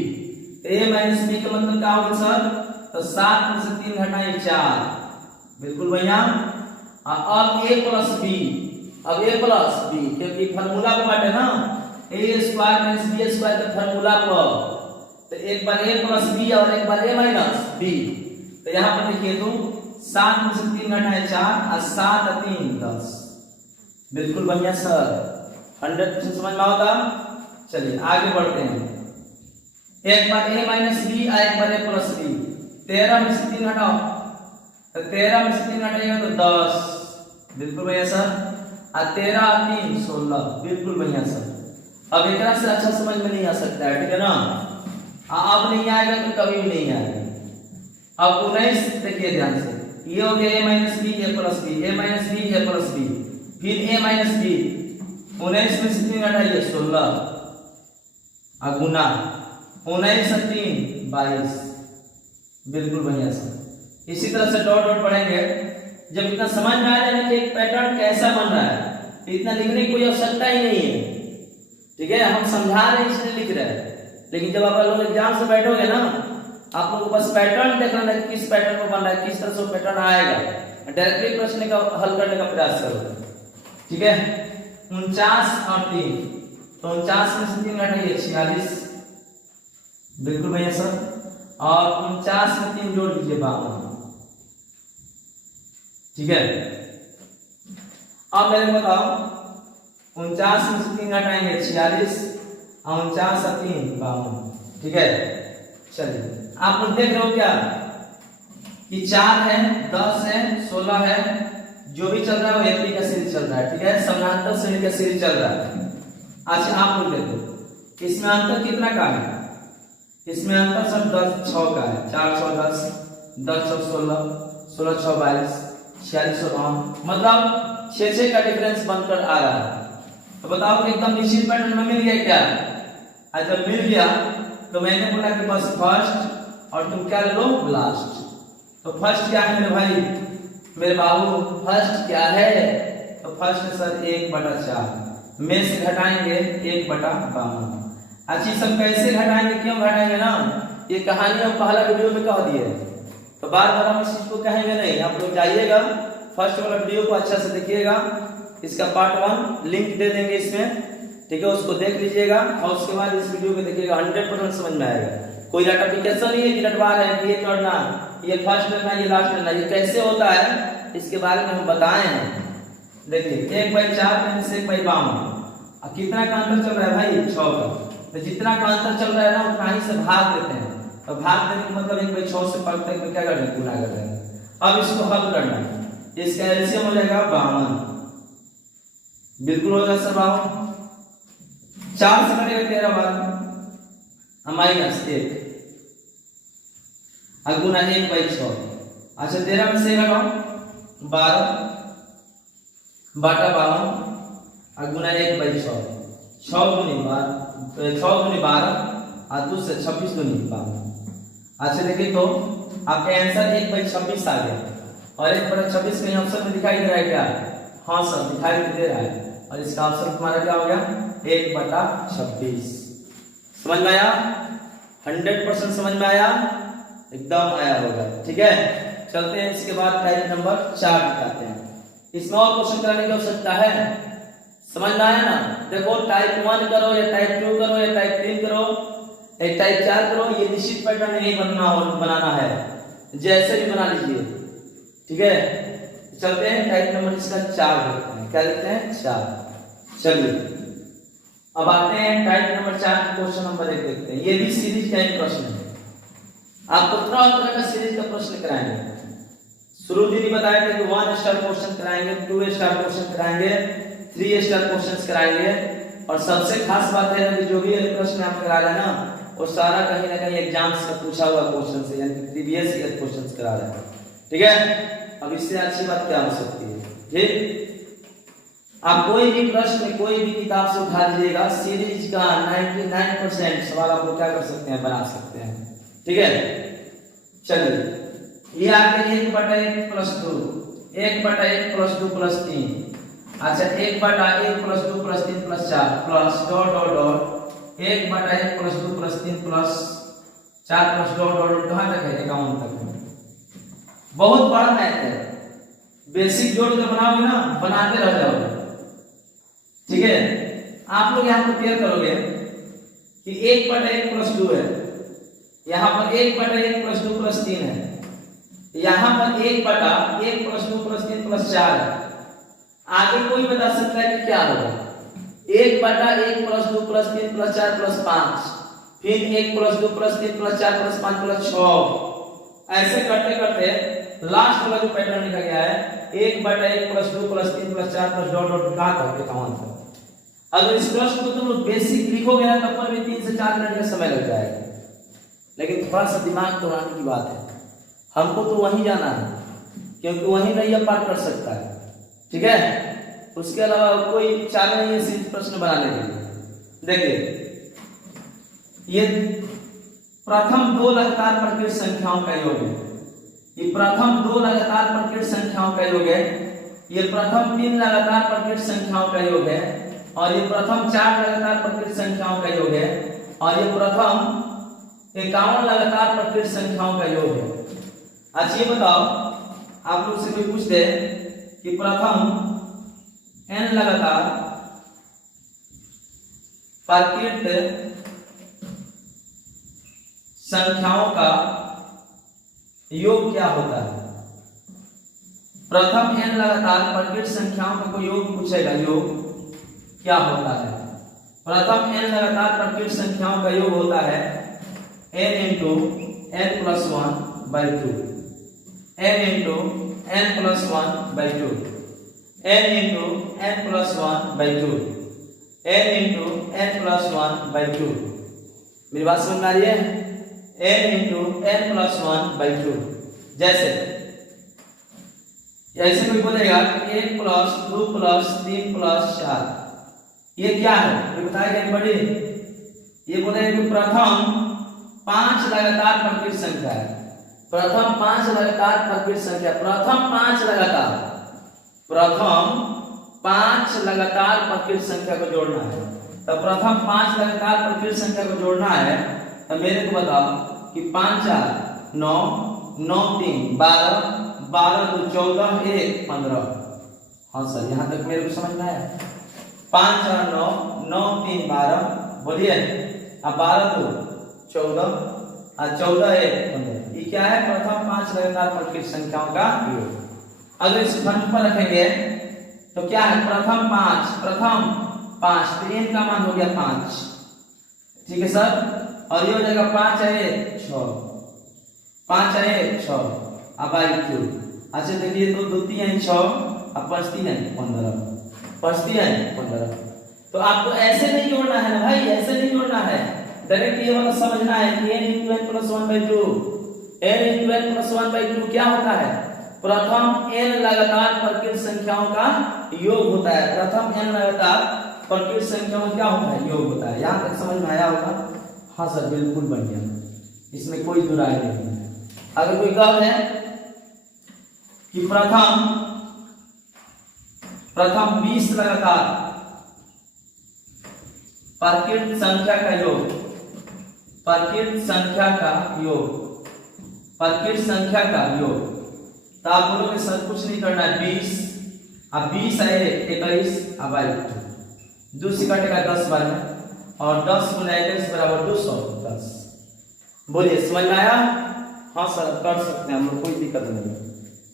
a minus B का मतलब क्या होगा सर? तो 7 में से 3 घटाइए 4, बिल्कुल भैया। अब a प्लस बी, अब a प्लस बी, क्योंकि फार्मूला पर बाटे ना a square minus b square का फार्मूला पर, तो एक बार a प्लस बी और एक बार a माइनस बी। तो यहां पर देखिए तो 7 में से 3 घटाए 4 और 7 और 3 10, बिल्कुल बढ़िया सर, 100% समझ में आता। चलिए आगे बढ़ते हैं। एक बार a माइनस बी और एक बार a प्लस बी। 13 में से 3 घटाओ, तो 13 में से 3 घटाइएगा तो 10, बिल्कुल बढ़िया सर। और 13 और 3 16, बिल्कुल बढ़िया सर। अब एक से अच्छा समझ में नहीं आ सकता है, ठीक है ना। अब नहीं आएगा तो कभी भी नहीं आएगा। अब 19 देखिए ध्यान से, ये हो गया a minus B a plus b, a minus B a plus b, फिर a माइनस बी, 19 में से 3 घटाइए 16 और गुना 19 और 3 22, बिल्कुल बढ़िया सर। इसी तरह से डॉट डॉट पढ़ेंगे। जब इतना समझ में आ जाए कि एक पैटर्न कैसा बन रहा है, इतना लिखने की कोई आवश्यकता ही नहीं है, ठीक है। हम समझा रहे हैं इसलिए लिख रहे हैं, लेकिन जब आप लोग एग्जाम से बैठोगे ना, आप लोगों को बस पैटर्न देखना है कि किस पैटर्न को बन रहा है, किस तरह से पैटर्न आएगा, डायरेक्टली प्रश्न का हल करने का प्रयास करो, ठीक है। 49 और 3, तो 49 में से 3 घटाइए 46, बिल्कुल भैया सर। और 49 में 3 जोड़ दीजिए 52, ठीक है। अब मेरे को बताओ 49 में से 3 घटाएंगे 46 और 49 और 3 52, ठीक है। चलिए आप लोग देख रहे हो क्या कि 4 है 10 है 16 है, जो भी चल रहा है वो एपी का सीरीज चल रहा है, ठीक है। समानांतर श्रेणी का सीरीज चल रहा है। अच्छा आप लोग देखो इसमें अंतर कितना का है? इसमें अंतर सब 10 6 का है, 4 6 10, 10 6 16, 16 6 22, 46 और 9, मतलब 6 का डिफरेंस बनकर आ रहा है। तो बताओ कि एकदम निश्चित पैटर्न में मिल गया क्या? जब मिल गया तो मैंने बोला कि बस फर्स्ट और तुम क्या ले लो लास्ट। तो फर्स्ट क्या है मेरे भाई, मेरे बाबू फर्स्ट क्या है? तो फर्स्ट सर 1/4 में से घटाएंगे 1/52। अच्छी सब कैसे घटाएंगे, क्यों घटाएंगे ना, ये कहानी हम पहला वीडियो में कह दिए, तो बार बार हम इस चीज को कहेंगे नहीं। आप लोग जाइएगा फर्स्ट वाला वीडियो को अच्छा से देखिएगा, इसका पार्ट 1 लिंक दे देंगे इसमें, ठीक है, उसको देख लीजिएगा और उसके बाद इस वीडियो को देखिएगा, 100% समझ में आएगा। कोई रटिफिकेशन नहीं है कि रटवा रहे हैं कि ये करना, ये फर्स्ट करना, ये लास्ट करना, ये कैसे होता है इसके बारे में हम बताए हैं। देखिए 1/4 में से 1/52, अब कितना का अंतर चल रहा है भाई, 6 का, तो जितना का अंतर चल रहा है ना उतना ही से भाग देते हैं, तो भाग देने का मतलब 1/6 से पग तक क्या कर रहे हैं, गुना कर रहे हैं। अब इसको हल करना है, इसका एलसीएम हो जाएगा 52, बिल्कुल हो जाएगा सर 52, 4 से कटेगा 13 बार -1 और गुना 1/6। अच्छा 13 में से घटाओ 12 बटा 52 और गुना 1/6, 6 दूनी 12 और 2 से 26 दूनी 52। अच्छा देखिए तो आपका आंसर 1/26 आ गया, और 1/26 कहीं ऑप्शन में दिखाई दे रहा है क्या? हाँ सर दिखाई दे रहा है, और इसका ऑप्शन तुम्हारा क्या हो गया, 1/26। समझ में आया? 100% समझ में आया, एकदम आया होगा, ठीक है। चलते हैं इसके बाद टाइप नंबर 4 दिखाते हैं। इसमें और क्वेश्चन कराने की आवश्यकता है, समझ में आया ना? देखो टाइप 1 करो या टाइप 2 करो या टाइप 3 करो या टाइप 4 करो, ये निश्चित पैटर्न नहीं बनाना है, जैसे भी बना लीजिए, ठीक है। चलते हैं टाइप नंबर इसका 4 देखते हैं, क्या देखते हैं 4। चलिए अब आते हैं टाइप नंबर 4 क्वेश्चन नंबर 1 देखते हैं। ये भी सीरीज का एक प्रश्न है, आपको तरह का सीरीज का प्रश्न कराएंगे। शुरू दिन ही बताया था कि 1 स्टार क्वेश्चन कराएंगे, 2 स्टार क्वेश्चन कराएंगे, 3 स्टार क्वेश्चन कराएंगे, और सबसे खास बात है कि जो भी प्रश्न आप करा रहे हैं ना वो सारा कहीं ना कहीं एग्जाम्स का पूछा हुआ क्वेश्चन से, यानी प्रीवियस ईयर क्वेश्चन करा रहे हैं, ठीक है। अब इससे अच्छी बात क्या हो सकती है, ठीक। आप कोई भी प्रश्न कोई भी किताब से उठा लीजिएगा, सीरीज का 99% सवाल आप क्या कर सकते हैं, बना सकते हैं, ठीक है। चलिए ये आपके 1/1 + 2, 1/1 + 2 + 3, अच्छा 1/1 + 2 + 3 + 4 plus dot dot dot 1/1 + 2 + 3 + 4 plus dot dot, कहां तक है, 51 तक है। बहुत बड़ा मैथ है, बेसिक जोड़ जो बनाओगे ना बनाते रह जाओगे, ठीक है। आप लोग यहाँ पर क्लियर करोगे कि 1/1 + 2 है, यहाँ पर 1/1 + 2 + 3 है, यहाँ पर 1/1 + 2 + 3 + 4 है। आगे कोई बता सकता है कि क्या होगा, 1/1 + 2 + 3 + 4 + 5, फिर 1 + 2 + 3 + 4 + 5 + 6, ऐसे करते करते लास्ट वाला जो पैटर्न लिखा गया है 1/1 + 2 + 3 + 4 + डॉट डॉट का करके 51 तक। अगर इस प्रश्न को तुम बेसिक लिखोगे ना तब पर भी 3 से 4 मिनट का समय लग जाएगा, लेकिन थोड़ा सा दिमाग दौड़ाने की बात है, हमको तो वहीं जाना है क्योंकि वहीं नैया पार कर सकता है, ठीक है। उसके अलावा कोई चाल नहीं है सीरीज प्रश्न बनाने के लिए। देखिए ये प्रथम 2 लगातार प्रकृत संख्याओं का योग है, ये प्रथम 2 लगातार प्रकृत संख्याओं का योग है, ये प्रथम 3 लगातार प्रकृत संख्याओं का योग है, और ये प्रथम 4 लगातार प्रकृत संख्याओं का योग है, और ये प्रथम 51 लगातार प्रकृत संख्याओं का योग है। अच्छा ये बताओ, आप लोग से कोई पूछ दे कि प्रथम n लगातार प्रकृत संख्याओं का योग क्या होता है, प्रथम n लगातार प्रकृत संख्याओं का कोई योग पूछेगा, योग क्या होता है। प्रथम n लगातार प्रकृत संख्याओं का योग होता है n × n + 1/2, n × n + 1/2, n × n + 1/2, n × n + 1/2। मेरी बात समझ में आ रही है, n × n + 1/2। जैसे ऐसे कोई बोलेगा 1 + 2 + 3 + 4, ये क्या है, ये बताएगा बड़ी। ये बोलेगा कि प्रथम 5 लगातार प्रकृत संख्या है, प्रथम 5 लगातार प्रकृत संख्या, प्रथम 5 लगातार, प्रथम 5 लगातार प्रकृत संख्या को जोड़ना है। तो प्रथम 5 लगातार प्रकृत संख्या को जोड़ना है, तो मेरे को बताओ कि 5 4 9 9 3 12 12 2 14 1 15, हाँ सर, यहाँ तक मेरे को समझ में आया। 5 और 9, 9 3 12, बोलिए। अब 12 2 14 और 14 1 15। ये क्या है? प्रथम 5 लगातार पटकीय संख्याओं का योग। अगर इस फर्म पर रखेंगे तो क्या है? प्रथम 5, तो n का मान हो गया 5, ठीक है सर। और ये हो जाएगा 5 है 6, 5 है 6, अब आई क्यू। अच्छा देखिए, तो 2 3 6 अब 5 3 15, 5 3 15। तो आपको ऐसे नहीं जोड़ना है ना भाई, ऐसे नहीं जोड़ना है, डायरेक्ट ये वाला समझना है कि n × n + 1/2, n × n + 1/2 क्या होता है? प्रथम n लगातार परकीय संख्याओं का योग होता है। प्रथम n लगातार परकीय संख्याओं क्या होता है? योग होता है। यहाँ तक समझ में आया होगा? हाँ सर, बिल्कुल बढ़िया, इसमें कोई दुराई नहीं है। अगर कोई कहे कि प्रथम 20 लगातार परकीय संख्या का योग, परकीय संख्या का योग, परकीय संख्या का योग, तो आप बोलोगे सर कुछ नहीं करना है, 20, अब 20 है 21, अब 2 से कटेगा 10 बार में, और 10 × 21 = 210। बोलिए, समझ में आया? हाँ सर, कर सकते हैं हम लोग, कोई दिक्कत नहीं है।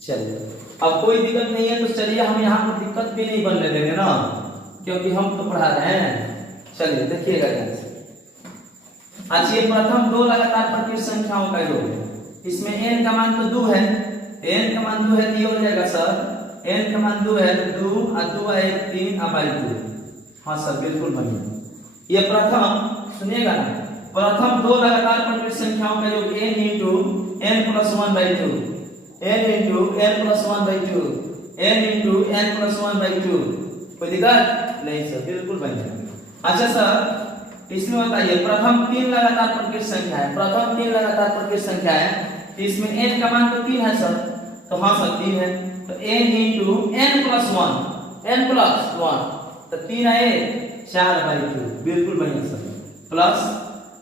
चलिए, अब कोई दिक्कत नहीं है तो चलिए हम यहाँ पर दिक्कत भी नहीं बनने देंगे ना, क्योंकि हम तो पढ़ा रहे हैं। चलिए देखिएगा ध्यान से। अच्छा, ये प्रथम 2 लगातार परकीय संख्याओं का योग है। इसमें n का मान तो 2 है, n का मान 2 है, तो ये हो जाएगा सर, n का मान 2 है तो 2 और 2 है 3, अब 2। हाँ सर, बिल्कुल बढ़िया। ये प्रथम, सुनिएगा ना, प्रथम 2 लगातार परकीय संख्याओं का योग n × n + 1/2, n × n + 1/2, n × n + 1/2। कोई दिक्कत नहीं सर, बिल्कुल बढ़िया। अच्छा सर, इसमें बताइए प्रथम 3 लगातार परकीय संख्या है, प्रथम 3 लगातार परकीय संख्या है, तो इसमें n का मान तो 3 है सर, तो हाँ सर 3 है, तो n × n + 1, n + 1, तो 3 है 4/2, बिल्कुल बढ़िया सर, प्लस।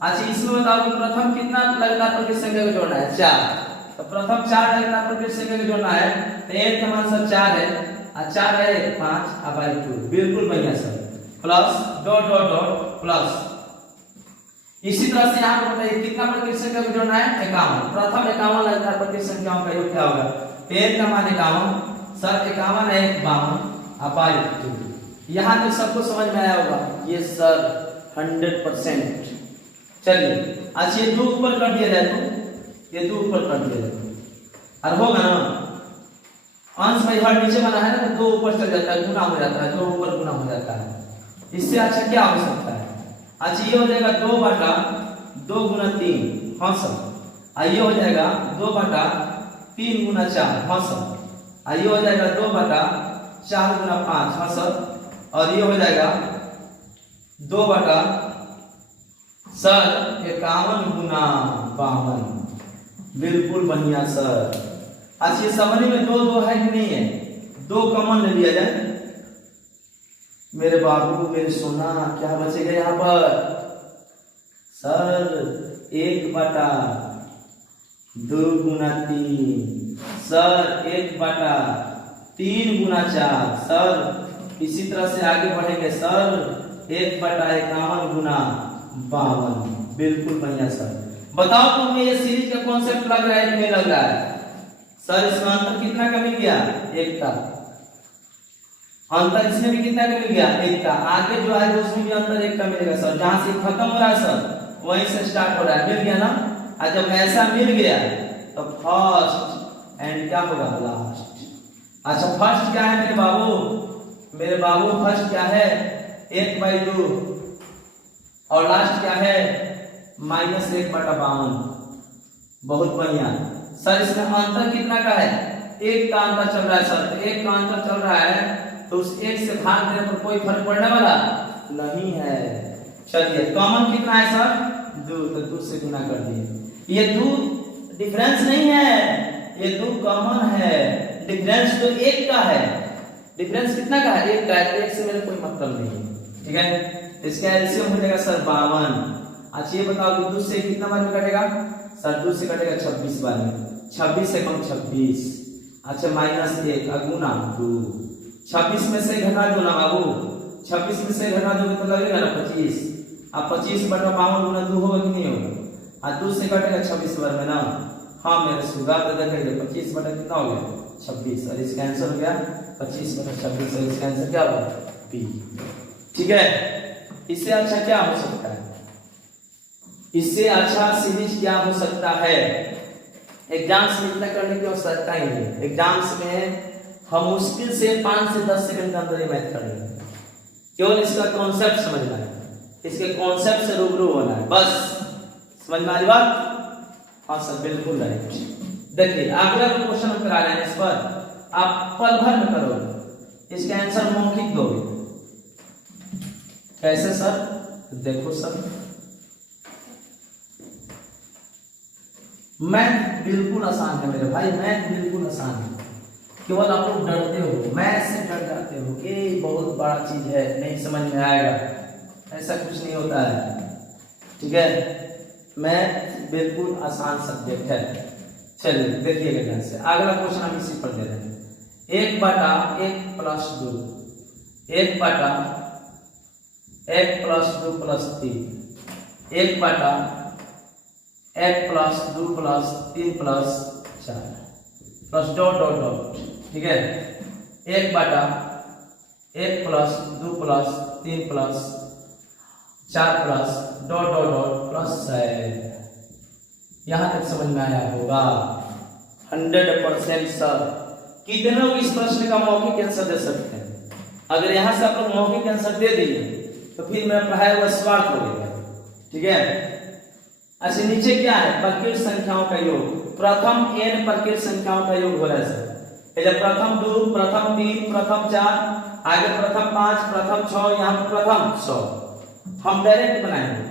अच्छा, इसमें बताओ कि प्रथम कितना लगातार परकीय संख्या को जोड़ना है? 4, तो प्रथम 4 लगातार परकीय संख्या को जोड़ना है, तो n का मान सर 4 है, और 4 है 5, अब 2, बिल्कुल बढ़िया sir, plus dot dot dot plus. इसी तरह से यहाँ पर बताइए कितना परकीय संख्या को जोड़ना है? 51। प्रथम 51 लगातार परकीय संख्याओं का योग क्या होगा? 13 का मान 51, सर 51 है 52, अब 2। यहाँ तक सबको समझ में आया होगा? ये सर 100%। चलिए, अच्छा ये 2 ऊपर कर दिया जाए तो, ये 2 ऊपर कर दिया जाए और होगा ना, अंश भाई हर नीचे बना है ना, तो 2 ऊपर चल जाता है, गुना हो जाता है, 2 ऊपर गुना हो जाता है। इससे अच्छा क्या हो सकता है? अच्छा, ये हो जाएगा 2/2 × 3, हाँ सर। ये हो जाएगा 2/3 × 4, हाँ सर। ये हो जाएगा 2/4 × 5, हाँ सर। और ये हो जाएगा 2/51 × 52, बिल्कुल बढ़िया सर। अच्छा, ये सबनी में 2 2 है कि नहीं है? 2 कॉमन ले लिया जाए। मेरे बाबू, मेरे सोना, क्या बचेगा यहाँ पर? सर 1/2 × 3, सर 1/3 × 4, सर इसी तरह से आगे बढ़ेंगे सर 1/51 × 52, बिल्कुल बढ़िया सर। बताओ तुम्हें ये सीरीज का कॉन्सेप्ट लग रहा है कि नहीं लग रहा है? सर इसमें अंतर कितना का मिल गया? 1 का अंतर, इसमें भी कितना का मिल गया? 1 का। आगे जो आएगा उसमें भी अंतर 1 का मिलेगा सर। जहां से खत्म हो रहा है सर वहीं से स्टार्ट हो रहा है, मिल गया ना? और जब ऐसा मिल गया तो फर्स्ट एंड क्या होगा? लास्ट। अच्छा, फर्स्ट क्या है मेरे बाबू? मेरे बाबू फर्स्ट क्या है? 1/2, और लास्ट क्या है? -1/52। बहुत बढ़िया सर। इसमें अंतर कितना का है? 1 का अंतर चल रहा है सर। तो 1 का अंतर चल रहा है तो उस 1 से भाग देने पर कोई फर्क पड़ने वाला नहीं है। चलिए, कॉमन कितना है सर? 2, तो 2 से गुना कर दिए। ये 2 डिफरेंस नहीं है, ये 2 कॉमन है। डिफरेंस तो 1 का है। डिफरेंस कितना का है? 1 का है। 1 से मेरे कोई मतलब नहीं है, ठीक है। इसका एलसीएम हो जाएगा सर 52। अच्छा, ये बताओ कि 2 से कितना बार में कटेगा? सर 2 से कटेगा 26 बार में। 26 से कम 26। अच्छा, -1 गुना 2, 26 में से घटा दो ना बाबू, 26 में से घटा दोगे तो लगेगा ना 25। अब 25/52 गुना 2 होगा कि नहीं होगा, और 2 से घटेगा 26 बार में ना। हाँ मेरे सुगा तो देखेंगे 25 बटा कितना हो गया 26, और इसका आंसर हो गया 25/26, और इसका आंसर क्या होगा बी। ठीक है, इससे अच्छा क्या हो सकता है, इससे अच्छा सीरीज क्या हो सकता है। एग्जाम्स में इतना करने की आवश्यकता ही नहीं, एग्जाम्स में हम मुश्किल से 5 से 10 सेकंड के अंदर ही मैथ करेंगे, केवल इसका कॉन्सेप्ट समझना है, इसके कॉन्सेप्ट से रूबरू होना है, बस समझ में आ रही बात। हाँ सर बिल्कुल राइट। देखिए अगला जो क्वेश्चन हम करा रहे हैं इस पर आप पल भर में करोगे, इसका आंसर मौखिक दोगे। कैसे सर, देखो सर मैथ बिल्कुल आसान है मेरे भाई, मैथ बिल्कुल आसान है, केवल आप लोग डरते हो, मैथ से डर जाते हो कि बहुत बड़ा चीज है नहीं समझ में आएगा, ऐसा कुछ नहीं होता है। ठीक है, मैथ बिल्कुल आसान सब्जेक्ट है। चलिए देखिएगा ध्यान से, अगला क्वेश्चन हम इसी पर दे रहे हैं। 1/1 + 2, 1/1 + 2 + 3, 1/1 + 2 + 3 + 4 प्लस डॉट डॉट डॉट। ठीक है, 1/1 + 2 + 3 + 4 plus dot dot dot plus है। यहां तक समझ में आया होगा 100% सर। कितने लोग इस प्रश्न का मौखिक आंसर दे सकते हैं? अगर यहां से आप लोग मौखिक आंसर दे दिए तो फिर मेरा पढ़ाया हुआ स्वार्थ हो गया। ठीक है, अच्छा नीचे क्या है, प्रकृत संख्याओं का योग, प्रथम n प्रकृत संख्याओं का योग हो रहा है सर। जब प्रथम 2, प्रथम 3, प्रथम 4, आगे प्रथम 5, प्रथम 6, यहाँ प्रथम 100 हम डायरेक्ट बनाएंगे।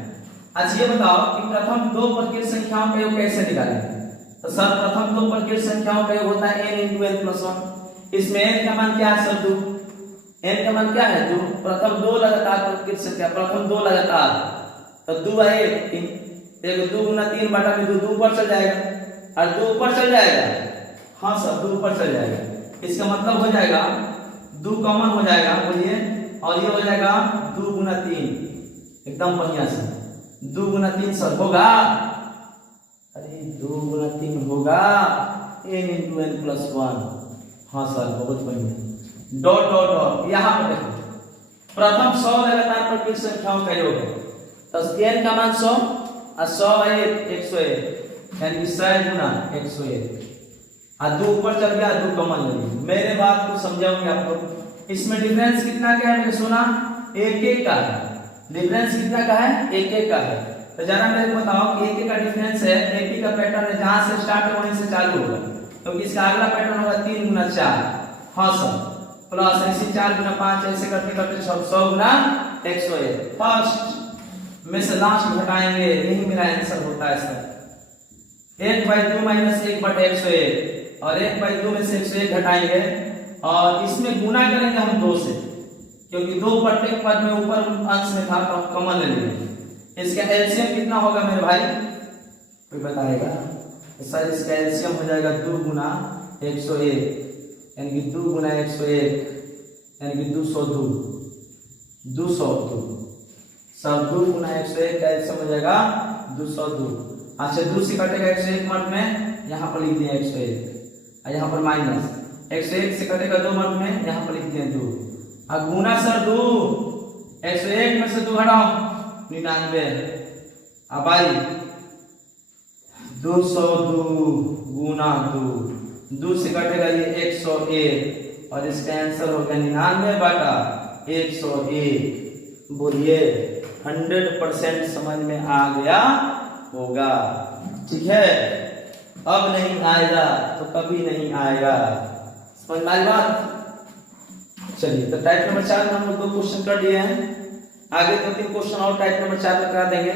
अच्छा ये बताओ कि प्रथम 2 प्रकृत संख्याओं का योग कैसे निकालेंगे? तो सर प्रथम 2 प्रकृत संख्याओं का योग होता है n × n + 1। इसमें n का मान क्या है सर 2, n का मान क्या है 2, प्रथम 2 लगातार प्रकृत संख्या, प्रथम 2 लगातार, तो 2 आए 3, देखो 2 × 3 बटा में 2 ऊपर चल जाएगा और 2 ऊपर चल जाएगा। हाँ सर 2 ऊपर चल जाएगा, इसका मतलब हो जाएगा 2 कॉमन हो जाएगा, बोलिए, और ये हो जाएगा 2 × 3, एकदम बढ़िया से 2 × 3 सर होगा, अरे 2 × 3 होगा n × n + 1। हाँ सर बहुत बढ़िया, डॉट डॉट डॉट। यहाँ पर देखो प्रथम 100 लगातार प्रकृत संख्याओं का योग है, तो n का मान 100 और 100 है 101, यानी 100 × 101, और 2 ऊपर चल गया, 2 कॉमन ले लिया। मेरे बात को समझाओगे आप लोग। इसमें डिफरेंस कितना क्या है मैंने सुना, 1-1 का है, डिफरेंस कितना का है 1-1 का है। तो जरा मेरे को बताओ कि 1-1 का डिफरेंस है, 1 का पैटर्न है, जहां से स्टार्ट होने से चालू होगा, क्योंकि इसका अगला पैटर्न होगा 3 × 4। हाँ सर, प्लस ऐसे 4 × 5 ऐसे करते करते 100 × 101, फर्स्ट में से लास्ट घटाएंगे, यही मेरा आंसर होता है सर। 1/2 - 1/101, और 1/2 में से 101 घटाएंगे और इसमें गुना करेंगे हम 2 से, क्योंकि 2 प्रत्येक पद में ऊपर अंश में था तो कॉमन ले लेंगे। इसका एलसीएम कितना होगा मेरे भाई, कोई बताएगा? सर इसका एलसीएम हो जाएगा 2 × 101, यानी कि 2 × 101 यानी कि 202, 202 सब 2 × 101 का एलसीएम हो जाएगा 202। अच्छा 2 से कटेगा 101 मत में, यहाँ पर लिख दिए 101, और यहाँ पर माइनस 101 से कटेगा 2 मत में, यहाँ पर लिख दिए 2, और गुना सर 2, 101 में से 2 हटाओ 99, अब आई 202 × 2 से कटेगा ये 101, और इसका आंसर हो गया 99/101। बोलिए 100% समझ में आ गया होगा। ठीक है, अब नहीं आएगा तो कभी नहीं आएगा, समझ में आई बात। चलिए तो टाइप नंबर 4 में हम लोग 2 क्वेश्चन कर लिए हैं, आगे 2-3 क्वेश्चन और टाइप नंबर 4 में करा देंगे,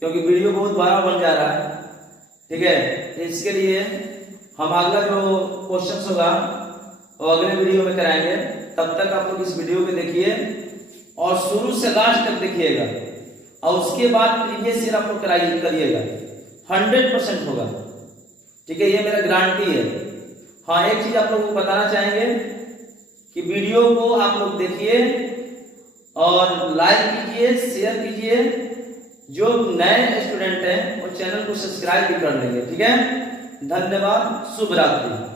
क्योंकि वीडियो बहुत बड़ा बन जा रहा है। ठीक है, इसके लिए हम अगला जो क्वेश्चन होगा वो अगले वीडियो में कराएंगे। तब तक आप लोग इस वीडियो को देखिए और शुरू से लास्ट तक देखिएगा, और उसके बाद प्रीवियस ईयर आप लोग करिएगा, 100% होगा। ठीक है, ये मेरा गारंटी है। हाँ एक चीज आप लोगों को बताना चाहेंगे कि वीडियो को आप लोग देखिए और लाइक कीजिए, शेयर कीजिए। जो नए स्टूडेंट हैं वो चैनल को सब्सक्राइब भी कर लेंगे। ठीक है, धन्यवाद, शुभ रात्रि।